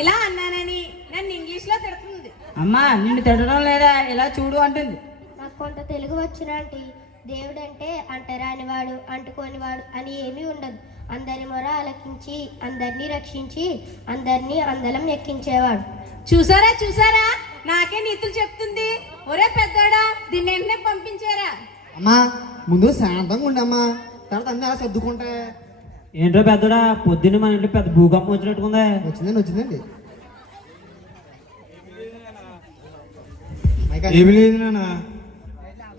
ఇలా అన్నానని నన్ను ఇంగ్లీష్ లో తిడుతుంది. అమ్మా నిన్ను తిట్టడం లేదా, ఇలా చూడు అంటుంది. నాకు కొంత తెలుగు వచ్చిన ఆంటీ. దేవుడంటే అంటరానివాడు, అంటుకోనివాడు అని ఏమీ ఉండదు. అందరి మొర ఆలకించి అందరినీ రక్షించి అందరినీ అందలం ఎక్కించేవాడు. చూసారా నాకే నీతులు చెప్తుంది. ఒరే పెద్దోడా, దీన్ని వెంటనే పంపించారా? అమ్మా ముందు శాంతంగా ఉండమ్మా, తర్వాత అన్నీ అలా సర్దుకుంటే. ఏంట్రా పెద్దోడా, పొద్దున్న మన ఇంట్లో పెద్ద భూకంపం వచ్చినట్టుకుందే. వచ్చిందండి. ఏమి లేదు నాన్న,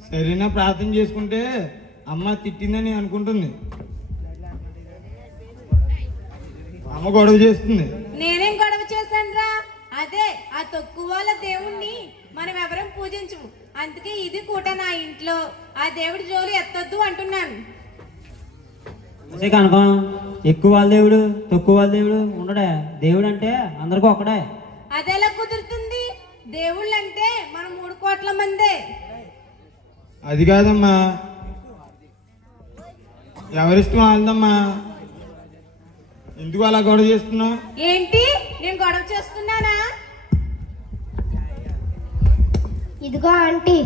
సరైన ప్రార్థన చేసుకుంటే అమ్మ తిట్టిందని అనుకుంటుంది. అమ్మ గొడవ చేస్తుంది. నేనేం గొడవ చేశానురా? అదే ఆ తక్కువ వాళ్ళ దేవుణ్ణి మనం ఎవరం పూజించము. అందుకే ఇది కూడా నా ఇంట్లో ఆ దేవుడి జోలి ఎత్తొద్దు అంటున్నాను. కనుకం ఎక్కువ వాళ్ళ దేవుడు తక్కువ వాళ్ళ దేవుడు ఉండడే. దేవుడు అంటే అందరికీ ఒకడే. అదెలా కుదురుతుంది? దేవుళ్ళు అంటే మనం 3 కోట్ల మందే. అది కాదమ్మా, ఎవరిష్టం వాళ్ళదమ్మా. ఎందుకు అలా గొడవ చేస్తున్నావు? ఏంటి నేను గొడవ చేస్తున్నానా? ఇదిగో ఆంటీ,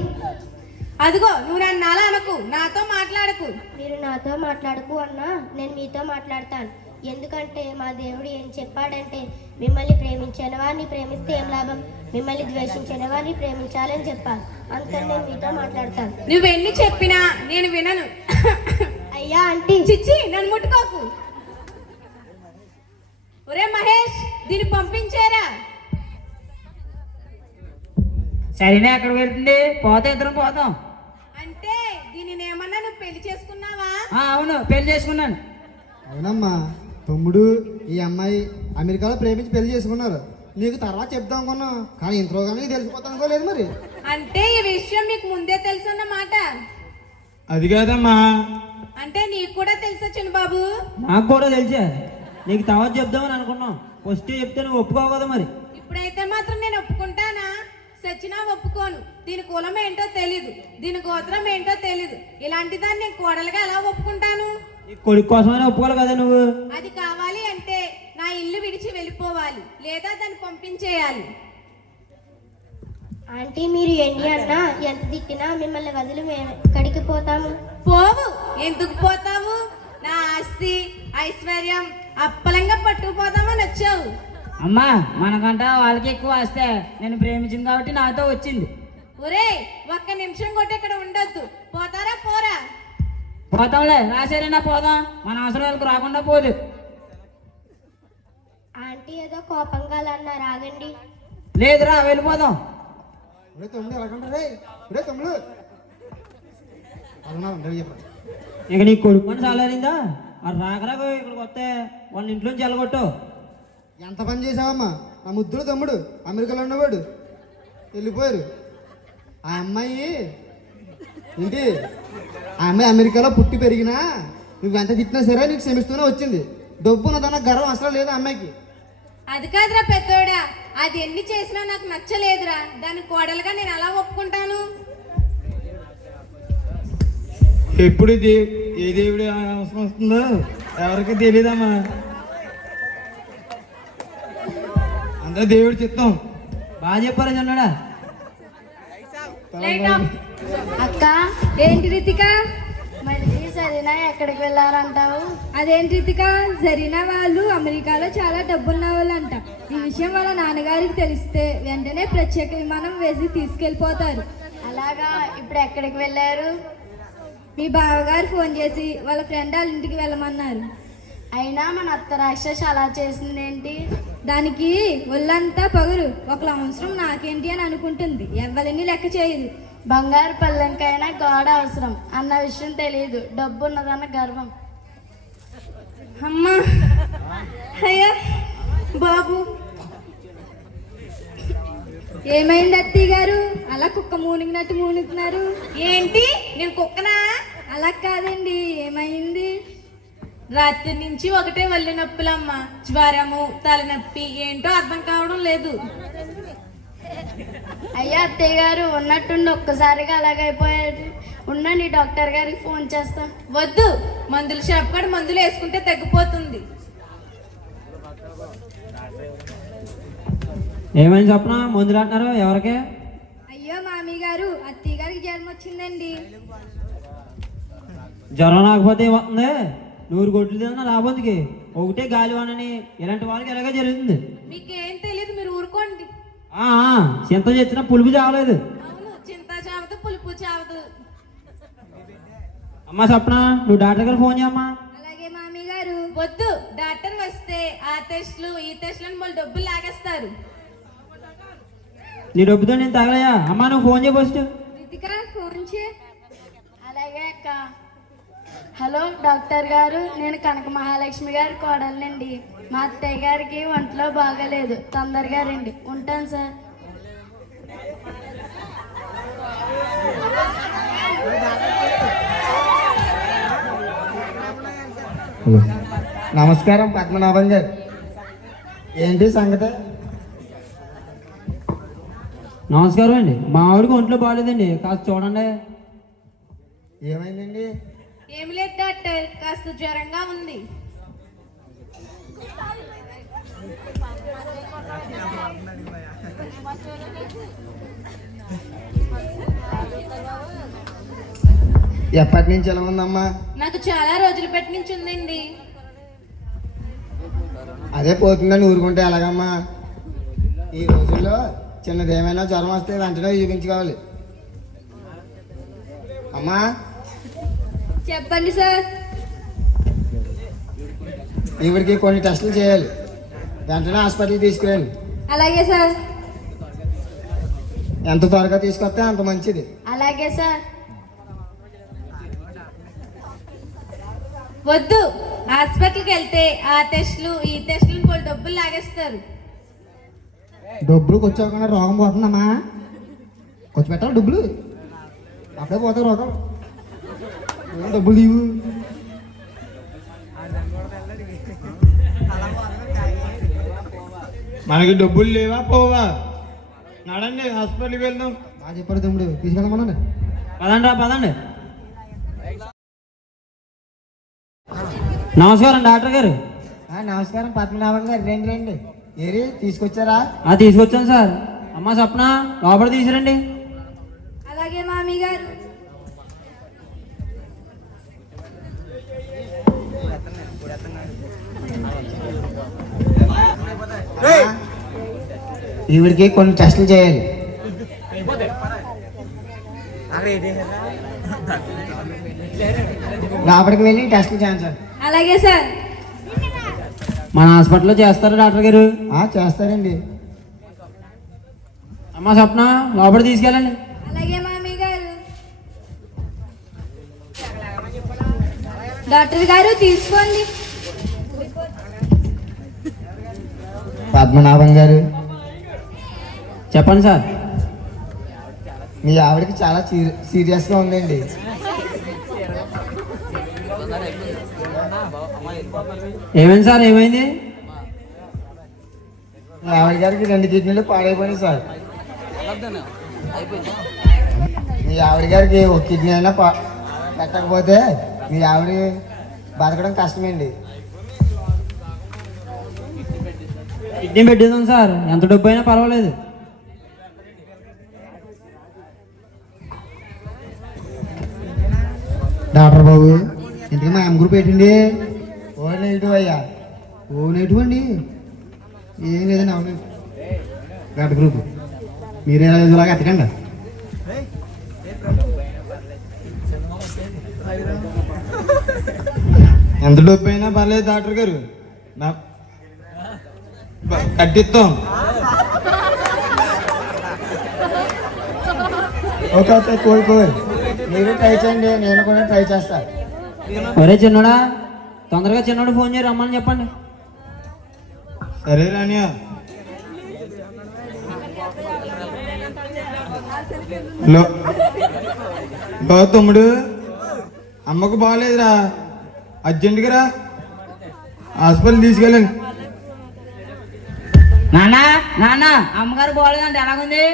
అదిగో నువ్వు నన్ను అలా అనకు, నాతో మాట్లాడకు. మీరు నాతో మాట్లాడకు అన్నా నేను మీతో మాట్లాడతాను. ఎందుకంటే మా దేవుడు ఏం చెప్పాడంటే, మిమ్మల్ని ప్రేమించిన వారిని ప్రేమిస్తే ఏం లాభం, మిమ్మల్ని ద్వేషించిన వారిని ప్రేమించాలని చెప్పాలి. అందుకని నేను మీతో మాట్లాడతాను. నువ్వెన్ని చెప్పినా నేను వినను. అయ్యా ఆంటీ, చిచ్చి నన్ను ముట్టుకోకు. ఒరే మహేష్, దీన్ని పంపించారా? సరేనే, ఎక్కడికి వెళ్తుంది? పోతే ఇద్దరం పోతాం. అంటే దీనిని ఏమన్నా నువ్వు పెళ్లి చేసుకున్నావా? అవును, పెళ్లి చేసుకున్నాను. అవునమ్మా, తమ్ముడు ఈ అమ్మాయి అమెరికాలో ప్రేమించి పెళ్లి చేసుకున్నారు. నీకు తర్వాత చెప్దాం అనుకున్నా కానీ ఇంతలోగా నీకు తెలిసిపోతాను అనుకోలేదు మరి. అంటే ఈ విషయం మీకు ముందే తెలుసు అన్నమాట. అది కాదమ్మా, అంటే నీకు కూడా తెలుసా చిన్నబాబు? నాకు కూడా తెలిసే, నీకు తర్వాత చెప్దామని అనుకున్నాం. ఫస్ట్ చెప్తే నువ్వు ఒప్పుకోవు కదా మరి. ఇప్పుడైతే మాత్రం నేను ఒప్పుకుంటానా? సచ్చినా ఒప్పుకోను. దీని కులం ఏంటో తెలీదు, దీని గోత్రం ఏంటో తెలీదు. ఇలాంటి దాన్ని నేను కోడలుగా ఎలా ఒప్పుకుంటాను? నీ కొడుకు కోసమైనా ఒప్పుకోవాలి కదా నువ్వు. అది కావాలి అంటే నా ఇల్లు విడిచి వెళ్ళిపోవాలి, లేదా దాన్ని పంపించేయాలి. ఆంటీ మీరు ఎన్ని అన్నా ఎంత తిట్టినా మిమ్మల్ని వదిలి మేము ఎక్కడికి పోతాము? పోవు. ఎందుకు పోతావు? నా ఆస్తి ఐశ్వర్యం అప్పలంగా పట్టుకుపోతామని వచ్చావు. అమ్మా మనకంట వాళ్ళకి ఎక్కువ వస్తే నేను ప్రేమించింది కాబట్టి నాతో వచ్చింది. ఒరే, ఒక్క నిమిషం కూడా ఇక్కడ ఉండొద్దు. పోతారా పోరా? పోతాంలే, రాసేరైనా పోదాం, మన అవసరాలకు రాకుండా పోదు. ఆంటీ ఏదో కోపంగా అలా అన్నారు, ఆగండి. లేదురా వెళ్ళిపోదాం. ఒరే తమ్ముడు ఎలాగంటారు రే? ఒరే తమ్ముడు అవునా ఉండదు చెప్పండి. ఇక నీ కొడుకు అని సాలరిందా? మరి రాకరాక ఇక్కడికి వస్తే వాళ్ళ ఇంట్లోంచి వెళ్ళగొట్టు. ఎంత పని చేసావమ్మా? నా ముద్దుడు తమ్ముడు అమెరికాలో ఉన్నవాడు వెళ్ళిపోయారు. ఆ అమ్మాయి ఏంటి, ఆ అమ్మాయి అమెరికాలో పుట్టి పెరిగినా నువ్వు ఎంత తిట్టినా సరే నీకు క్షమిస్తూనే వచ్చింది. డబ్బు ఉన్నదన్న గర్వం అసలు లేదు ఆ అమ్మాయికి. అది కాదురా పెద్దోడా, అది ఎన్ని చేసినా నాకు నచ్చలేదురా. దాని కోడలుగా నేను ఎలా ఒప్పుకుంటాను? ఎప్పుడు ఏ దేవుడి అవసరం వస్తుందో ఎవరికి తెలియదమ్మా. అంతా దేవుడి చిత్తం. బాగా చెప్పారా చిన్నాడా? అక్క ఏంటి రితిక? మళ్ళీ సరేనా ఎక్కడికి వెళ్ళారంటావు? అదేంటి రితిక, జరీనా వాళ్ళు అమెరికాలో చాలా డబ్బున్న వాళ్ళంట. ఈ విషయం వాళ్ళ నాన్నగారికి తెలిస్తే వెంటనే ప్రత్యేక విమానం వేసి తీసుకెళ్ళిపోతారు. అలాగా, ఇప్పుడు ఎక్కడికి వెళ్ళారు? మీ బావగారు ఫోన్ చేసి వాళ్ళ ఫ్రెండ్ వాళ్ళ ఇంటికి వెళ్ళమన్నారు. అయినా మన అత్త రాక్షసి అలా చేసిందేంటి? దానికి ఒళ్ళంతా పొగరు. ఒకళ్ళ అవసరం నాకేంటి అని అనుకుంటుంది, ఎవరిని లెక్క చేయదు. బంగారు పల్లెంకైనా గోడ అవసరం అన్న విషయం తెలియదు, డబ్బు ఉన్నదన్న గర్వం. అమ్మా, అయ్యా, బాబు. ఏమైంది అత్తయ్య గారు, అలా కుక్క మూనిగినట్టు మూనుతున్నారు? ఏంటి, నేను కుక్కనా? అలా కాదండి, ఏమైంది? రాత్రి నుంచి ఒకటే ఒళ్ళు నొప్పులమ్మా. జ్వరము, తలనొప్పి, ఏంటో అర్థం కావడం లేదు. అయ్యా అత్తయ్య గారు, ఉన్నట్టుండి ఒక్కసారిగా అలాగైపోయారు. ఉండండి, డాక్టర్ గారికి ఫోన్ చేస్తాం. వద్దు, మందుల షాప్ కూడా మందులు వేసుకుంటే తగ్గిపోతుంది. ఏమైంది చెప్పనా? మందులు అంటున్నారు ఎవరికే? అయ్యో మామీ గారు, అత్తయ్య గారికి జ్వరం వచ్చిందండి. జ్వరం రాకపోతే ఏమవుతుంది? 100 కోట్లు తిన్నా రాబోతుకి ఒకటే గాలివానని ఇలాంటి వాళ్ళకి ఎలాగ జరుగుతుంది. మీకేం తెలియదు, మీరు ఊరుకోండి. చింత చేసిన పులుపు చావలేదు. అవును, చింత చావదు, పులుపు చావదు. అమ్మా సప్న, నువ్వు డాక్టర్ గారు ఫోన్ చేయమ్మా. అలాగే మామీ గారు. వద్దు, డాక్టర్ వస్తే ఆ టెస్టులు ఈ టెస్టులను వాళ్ళు డబ్బులు లాగేస్తారు. నీ డబ్బుతో నేను తగలయా? అమ్మా నువ్వు ఫోన్ చేయ ఫస్ట్. రితిక ఫోన్ చే. అలాగే అక్క. హలో డాక్టర్ గారు, నేను కనక మహాలక్ష్మి గారి కోడలండి. మా అత్తయ్య గారికి ఒంట్లో బాగాలేదు, తొందరగా రండి. ఉంటాను సార్. నమస్కారం పద్మనాభం గారు, ఏంటి సంగతి? నమస్కారం అండి. మా ఆవిడకి ఒంట్లో బాగాలేదండి, కాస్త చూడండి. ఏమైందండి? ఏమి లేదు డాక్టర్, కాస్త జ్వరంగా ఉంది. ఎప్పటి నుంచి ఎలా ఉందమ్మా? నాకు చాలా రోజులు పెట్టి నుంచి ఉందండి. అదే పోతుందని ఊరుకుంటే ఎలాగమ్మా? ఈ రోజుల్లో చిన్నది ఏమైనా జ్వరం వస్తే వెంటనే చూపించుకోవాలి. అమ్మా చెప్పండి సార్. ఈవిడికి కొన్ని టెస్టులు చేయాలి, వెంటనే హాస్పిటల్కి తీసుకురండి. అలాగే సార్. ఎంత త్వరగా తీసుకొస్తే అంత మంచిది. అలాగే సార్. వద్దు, హాస్పిటల్కి వెళ్తే ఆ టెస్టులు ఈ టెస్టులు వాళ్ళు డబ్బులు లాగేస్తారు. డబ్బులు వచ్చాకుండా రోగం పోతుందమ్మా. కొంచెం పెట్టాలి డబ్బులు, అప్పుడే పోతాయి రోగం. ఏం డబ్బులు లేవు. మనకి డబ్బులు లేవా పోవా? నడండి హాస్పిటల్కి వెళ్దాం. బాగా చెప్పారు తమ్ముడు, తీసుకెళ్దామనండి. పదండి రా పదండి. నమస్కారం డాక్టర్ గారు. నమస్కారం పద్మనాభం గారు, రండి రండి. ఏరి తీసుకొచ్చారా? తీసుకొచ్చాను సార్. అమ్మ సప్న లోపల తీసుకురండి. అలాగే మామీ గారు. ఈవిడికి కొన్ని టెస్టులు చేయాలి. లోపలికి వెళ్ళి టెస్టులు చేయండి సార్. అలాగే సార్. మన హాస్పిటల్లో చేస్తారా డాక్టర్ గారు? చేస్తారండి. అమ్మ సప్న లోపల తీసుకెళ్ళండి. అలాగే మామీ గారు. డాక్టర్ గారు తీసుకోండి. పద్మనాభం గారు, చెప్పండి సార్. మీ ఆవిడకి చాలా సీరియస్గా ఉందండి. ఏమైంది సార్, ఏమైంది? మీ ఆవిడ గారికి 2 కిడ్నీలు పాడైపోయినాయి సార్. మీ ఆవిడ గారికి ఒక కిడ్నీ అయినా పెట్టకపోతే మీ ఆవిడ బతకడం కష్టమండి. కిడ్నీ పెట్టేద్దాం సార్, ఎంత డబ్బు అయినా పర్వాలేదు. డాక్టర్ బాబు, ఇంతకీ మా అమ్మ గ్రూప్ ఏంటండి? ఓ అయ్యా. ఓ నెగిటివ్ అండి. ఏం లేదండి, అవును డాక్టర్ గ్రూప్. మీరే ఇలాగా ఎత్తకండి. ఎంత డబ్బు అయినా పర్లేదు డాక్టర్ గారు, కట్టిస్తాం. ఓకే ఓకే, కోరుకోరు. మీరు ట్రై చేయండి, నేను కూడా ట్రై చేస్తా. ఒరే చిన్నోడా, తొందరగా చిన్నోడు ఫోన్ చేసి రమ్మని చెప్పండి. సరే రానియా. తమ్ముడు, అమ్మకు బాగాలేదురా, అర్జెంటుగా రా, హాస్పిటల్ తీసుకెళ్ళండి. నానా నానా, అమ్మగారు బాగోలేదండి, ఎలాగుంది?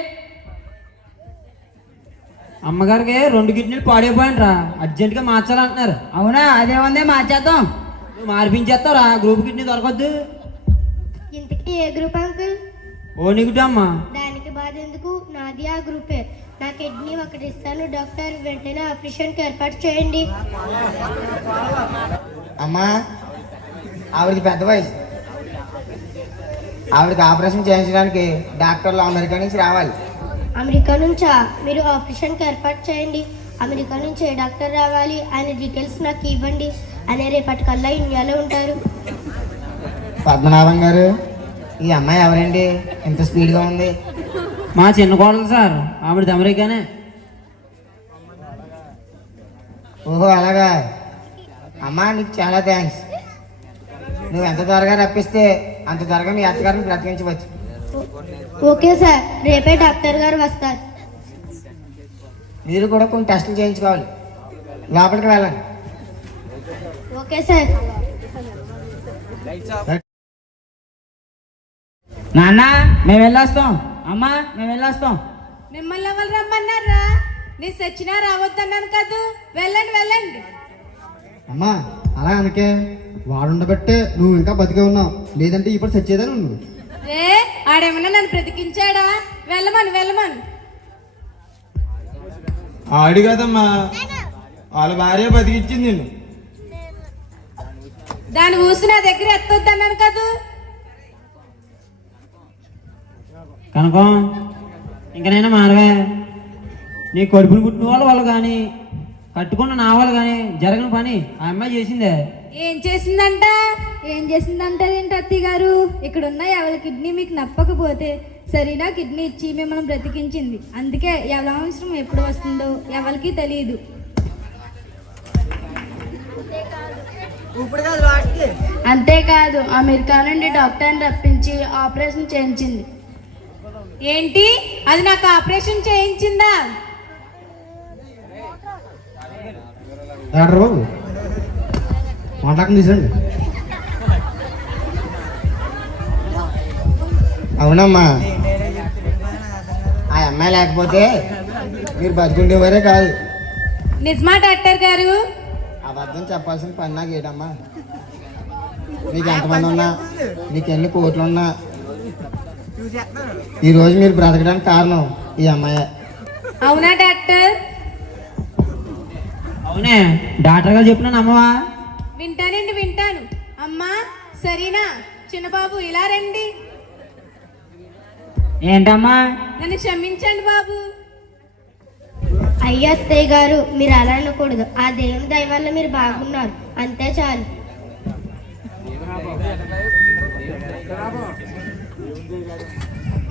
అమ్మగారికి 2 కిడ్నీలు పాడైపోయాను, అర్జెంటుగా మార్చాలంటున్నారు. అవునా? అదేముంది, మార్చేద్దాం. నువ్వు మార్పించేస్తావురా, గ్రూప్ కిడ్నీ దొరకద్దు. ఇంతకీ ఏ గ్రూప్ అంకుల్? ఓ నెగిటివ్ అమ్మా. దానికి బాధ ఎందుకు? నాది ఆ గ్రూపే. నా కిడ్నీ ఒకటి ఇస్తాను డాక్టర్, వెంటనే ఆపరేషన్కి ఏర్పాటు చేయండి. అమ్మా, ఆవిడకి పెద్ద వయసు. ఆవిడకి ఆపరేషన్ చేయించడానికి డాక్టర్లు అమెరికా నుంచి రావాలి. అమెరికా నుంచా? మీరు ఆపరేషన్కి ఏర్పాటు చేయండి. అమెరికా నుంచి ఏ డాక్టర్ రావాలి, ఆయన డీటెయిల్స్ నాకు ఇవ్వండి. ఆయన రేపటికల్లా ఇండియాలో ఉంటారు. పద్మనాభం గారు, ఈ అమ్మాయి ఎవరండి ఇంత స్పీడ్గా ఉంది? మా చిన్న కోడలు సార్, ఆవిడది అమెరికానే. ఓహో అలాగా. అమ్మా, నీకు చాలా థ్యాంక్స్. నువ్వు ఎంత త్వరగా రప్పిస్తే అంత త్వరగా మీ అత్తగారిని బ్రతికించవచ్చు. ఓకే సార్, రేపే డాక్టర్ గారు వస్తారు. మీరు కూడా కొన్ని టెస్టులు చేయించుకోవాలి. లోపలికి వెళ్ళండి. Okay sir. నాన్న, మేము వెళ్ళొస్తాం. అమ్మా, మేము వెళ్ళొస్తాం. మిమ్మల్ని ఎవరు రమ్మన్నారా? నేను సచ్చినా రావద్దన్నాను కాదు. వెళ్ళండి వెళ్ళండి. అమ్మా అలా అనకే, వాడుండబట్టే నువ్వు ఇంకా బతికే ఉన్నావు, లేదంటే ఇప్పుడు చచ్చేదా నువ్వు. ఆడేమన్నా నన్ను బ్రతికించాడా? వెళ్ళమను వెళ్ళమను. ఆడు కదమ్మా, వాళ్ళ భార్య బతికిచ్చింది నిన్ను. దాని ఊసి నా దగ్గర ఎత్తొద్దన్నాను కాదు. కనుకం ఇంకనైనా మారవే. నీ కడుపులు పుట్టిన వాళ్ళు కానీ కట్టుకున్న నా వాళ్ళు కానీ జరగని పని ఆ అమ్మాయి చేసిందే. ఏం చేసిందంట? ఏం చేసిందంటారేంటి అత్తయ్య గారు? ఇక్కడున్న ఎవరి కిడ్నీ మీకు నప్పకపోతే సరైన కిడ్నీ ఇచ్చి మిమ్మల్ని బ్రతికించింది. అందుకే ఎవరి అవసరం ఎప్పుడు వస్తుందో ఎవరికి తెలియదు. అంతేకాదు అమెరికా నుండి డాక్టర్ని రప్పించి ఆపరేషన్ చేయించింది. ఏంటి అది నాకు ఆపరేషన్ చేయించిందా? డాక్టర్ బాబు మాట్లాడకుండా తీసండి. అవునమ్మా, ఆ అమ్మాయి లేకపోతే మీరు బతుకుండేవారే కాదు. నిజమా డాక్టర్ గారు? అబద్ధం చెప్పాల్సిన పని నాకు ఏంటమ్మా? మీకు ఎంతమంది ఉన్నా, మీకు ఎన్ని కోట్లు ఉన్నా, ఈరోజు మీరు బ్రతకడానికి కారణం ఈ అమ్మాయి. అవునా డాక్టర్? అవునే, డాక్టర్ గారు చెప్పినా నమ్మవా? వింటానండి, వింటాను. అమ్మా సరేనా? చిన్నబాబు ఇలా రండి. ఏంటమ్మా? నన్ను క్షమించండి బాబు. అయ్యో అత్తయ్య గారు, మీరు అలా అనకూడదు. ఆ దేవుని దయ వల్ల మీరు బాగున్నారు, అంతే చాలు.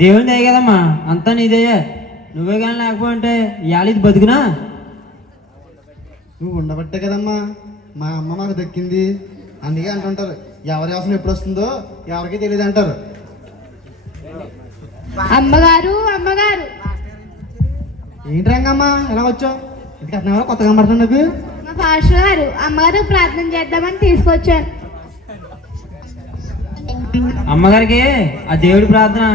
దేవుని దయ కదమ్మా, అంతా నీదయ్యా. నువ్వే కానీ లేకపోతే ఇవాళ ఇది బతుకునా? నువ్వు ఉండబట్టే కదమ్మా మా అమ్మ మాకు దక్కింది. అందుకే అంటుంటారు, ఎవరి అవసరం ఎప్పుడు వస్తుందో ఎవరికి తెలియదు అంటారు. అమ్మగారు, అమ్మగారు, ఏంటి రంగమ్మా ఎలా వచ్చావు? ఇంటికి అతను కొత్తగా కనబడుతున్నా నాకు. మా పాస్టర్ గారు అమ్మగారు ప్రార్థన చేద్దామని తీసుకొచ్చారు. అమ్మగారికి ఆ దేవుడి ప్రార్థన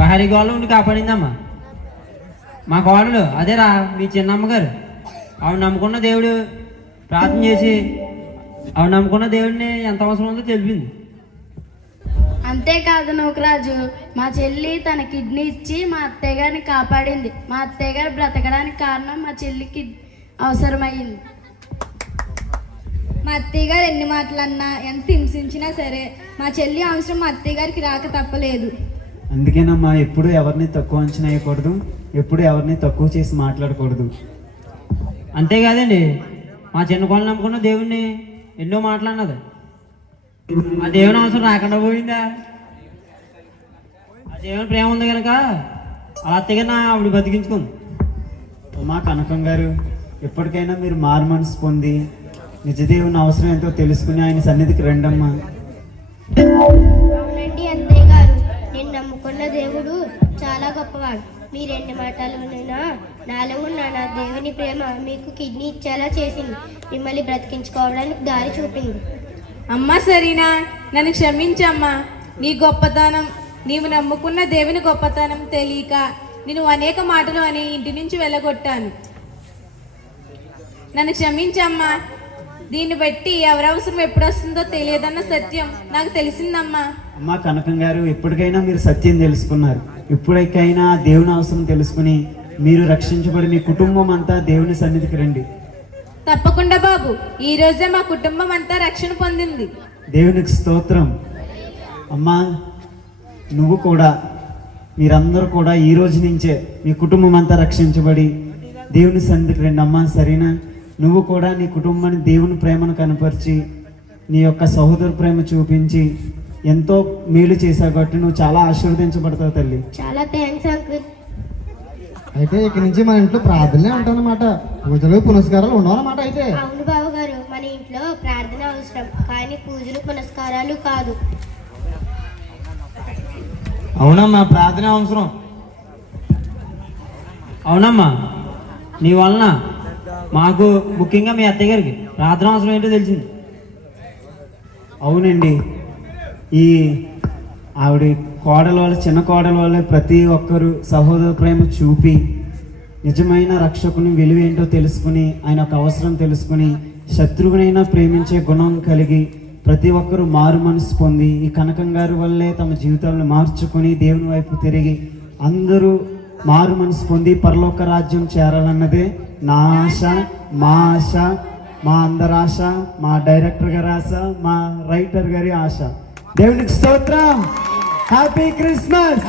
పహారీ గోళ్ళ ఉండి కాపాడిందమ్మా. మా కోడలు అదేరా మీ చిన్న అమ్మగారు. ఆవిడ నమ్ముకున్న దేవుడు ప్రార్థన చేసి ఆవిడ నమ్ముకున్న దేవుడిని ఎంత అవసరం ఉందో తెలిపింది. అంతేకాదు నూకరాజు, మా చెల్లి తన కిడ్నీ ఇచ్చి మా అత్తయ్య గారిని కాపాడింది. మా అత్తయ్య గారు బ్రతకడానికి కారణం మా చెల్లికి అవసరమైంది. మా అత్తయ్య గారు ఎన్ని మాటలన్నా, ఎంత హింసించినా సరే మా చెల్లి అవసరం మా అత్తయ్య గారికి రాక తప్పలేదు. అందుకేనమ్మా ఎప్పుడు ఎవరిని తక్కువ అంచనా వేయకూడదు, ఎప్పుడు ఎవరిని తక్కువ చేసి మాట్లాడకూడదు. అంతేకాదండి, మా చిన్న కోళ్ళ నమ్ముకున్న దేవుడిని ఎన్నో మాట్లాడినది. ఆ దేవుని అవసరం రాకుండా పోయిందా? ఆ దేవుని ప్రేమ ఉంది కనుక అలా అత్తగా ఆవిడ బతికించుకుంది. మా కనకం గారు, ఎప్పటికైనా మీరు మారు మనసు పొంది నిజదేవుని అవసరం ఎంతో తెలుసుకుని ఆయన సన్నిధికి రండమ్మా. అవునండి అత్తయ్య గారు, నేను నమ్ముకున్న దేవుడు చాలా గొప్పవాడు. మీరు ఎన్ని మాటలైనా నాలో ఉన్న నా దేవుని ప్రేమ మీకు కిడ్నీ ఇచ్చేలా చేసింది. మిమ్మల్ని బ్రతికించుకోవడానికి దారి చూపింది. అమ్మా సరేనా, నన్ను క్షమించమ్మా. నీ గొప్పతనం, నీవు నమ్ముకున్న దేవుని గొప్పతనం తెలియక నేను అనేక మాటలు అని ఇంటి నుంచి వెళ్ళగొట్టాను. నన్ను క్షమించమ్మా. దీన్ని బట్టి ఎవరవసరం ఎప్పుడు వస్తుందో తెలియదన్న సత్యం నాకు తెలిసిందమ్మా. అమ్మా కనకం గారు, ఎప్పటికైనా మీరు సత్యం తెలుసుకున్నారు. ఇప్పటికైనా దేవుని అవసరం తెలుసుకుని మీరు రక్షించబడి మీ కుటుంబం అంతా దేవుని సన్నిధికి రండి. తప్పకుండా బాబు, ఈ రోజే మా కుటుంబం అంతా రక్షణ పొందింది. దేవునికి స్తోత్రం. అమ్మా నువ్వు కూడా, మీరందరూ కూడా ఈ రోజు నుంచే మీ కుటుంబం అంతా రక్షించబడి దేవుని సన్నిధికి రండి. అమ్మా సరేనా? నువ్వు కూడా నీ కుటుంబాన్ని దేవుని ప్రేమను కనపరిచి నీ యొక్క సహోదర ప్రేమ చూపించి ఎంతో మేలు చేశావు కాబట్టి నువ్వు చాలా ఆశీర్వదించబడతావు తల్లి. చాలా థ్యాంక్స్ అంకుల్. అయితే ఇక్కడి నుంచి మన ఇంట్లో ప్రార్థనలే ఉంటాయన్నమాట, పూజలు పునస్కారాలు ఉండవన్నమాట. అయితే అవును బాబు గారు, మన ఇంట్లో ప్రార్థన అవసరం, కానీ పూజలు పునస్కారాలు కాదు. అవునమ్మా, ప్రార్థన అవసరం. అవునమ్మా, నీ వలన మాకు ముఖ్యంగా మీ అత్తయ్య గారికి ప్రార్థన అవసరం ఏంటో తెలిసింది. అవునండి, ఈ ఆవిడ కోడల వాళ్ళ చిన్న కోడల వల్ల ప్రతి ఒక్కరూ సహోదర ప్రేమ చూపి నిజమైన రక్షకుని విలువ ఏంటో తెలుసుకుని ఆయన ఒక అవసరం తెలుసుకుని శత్రువునైనా ప్రేమించే గుణం కలిగి ప్రతి ఒక్కరూ మారు మనసు పొంది ఈ కనకం గారి వల్లే తమ జీవితాలను మార్చుకుని దేవుని వైపు తిరిగి అందరూ మారు మనసు పొంది పరలోక రాజ్యం చేరాలన్నదే నా ఆశ, మా ఆశ, మా అందరి ఆశ, మా డైరెక్టర్ గారి ఆశ, మా రైటర్ గారి ఆశ. దేవునికి స్తోత్రం. Happy Christmas.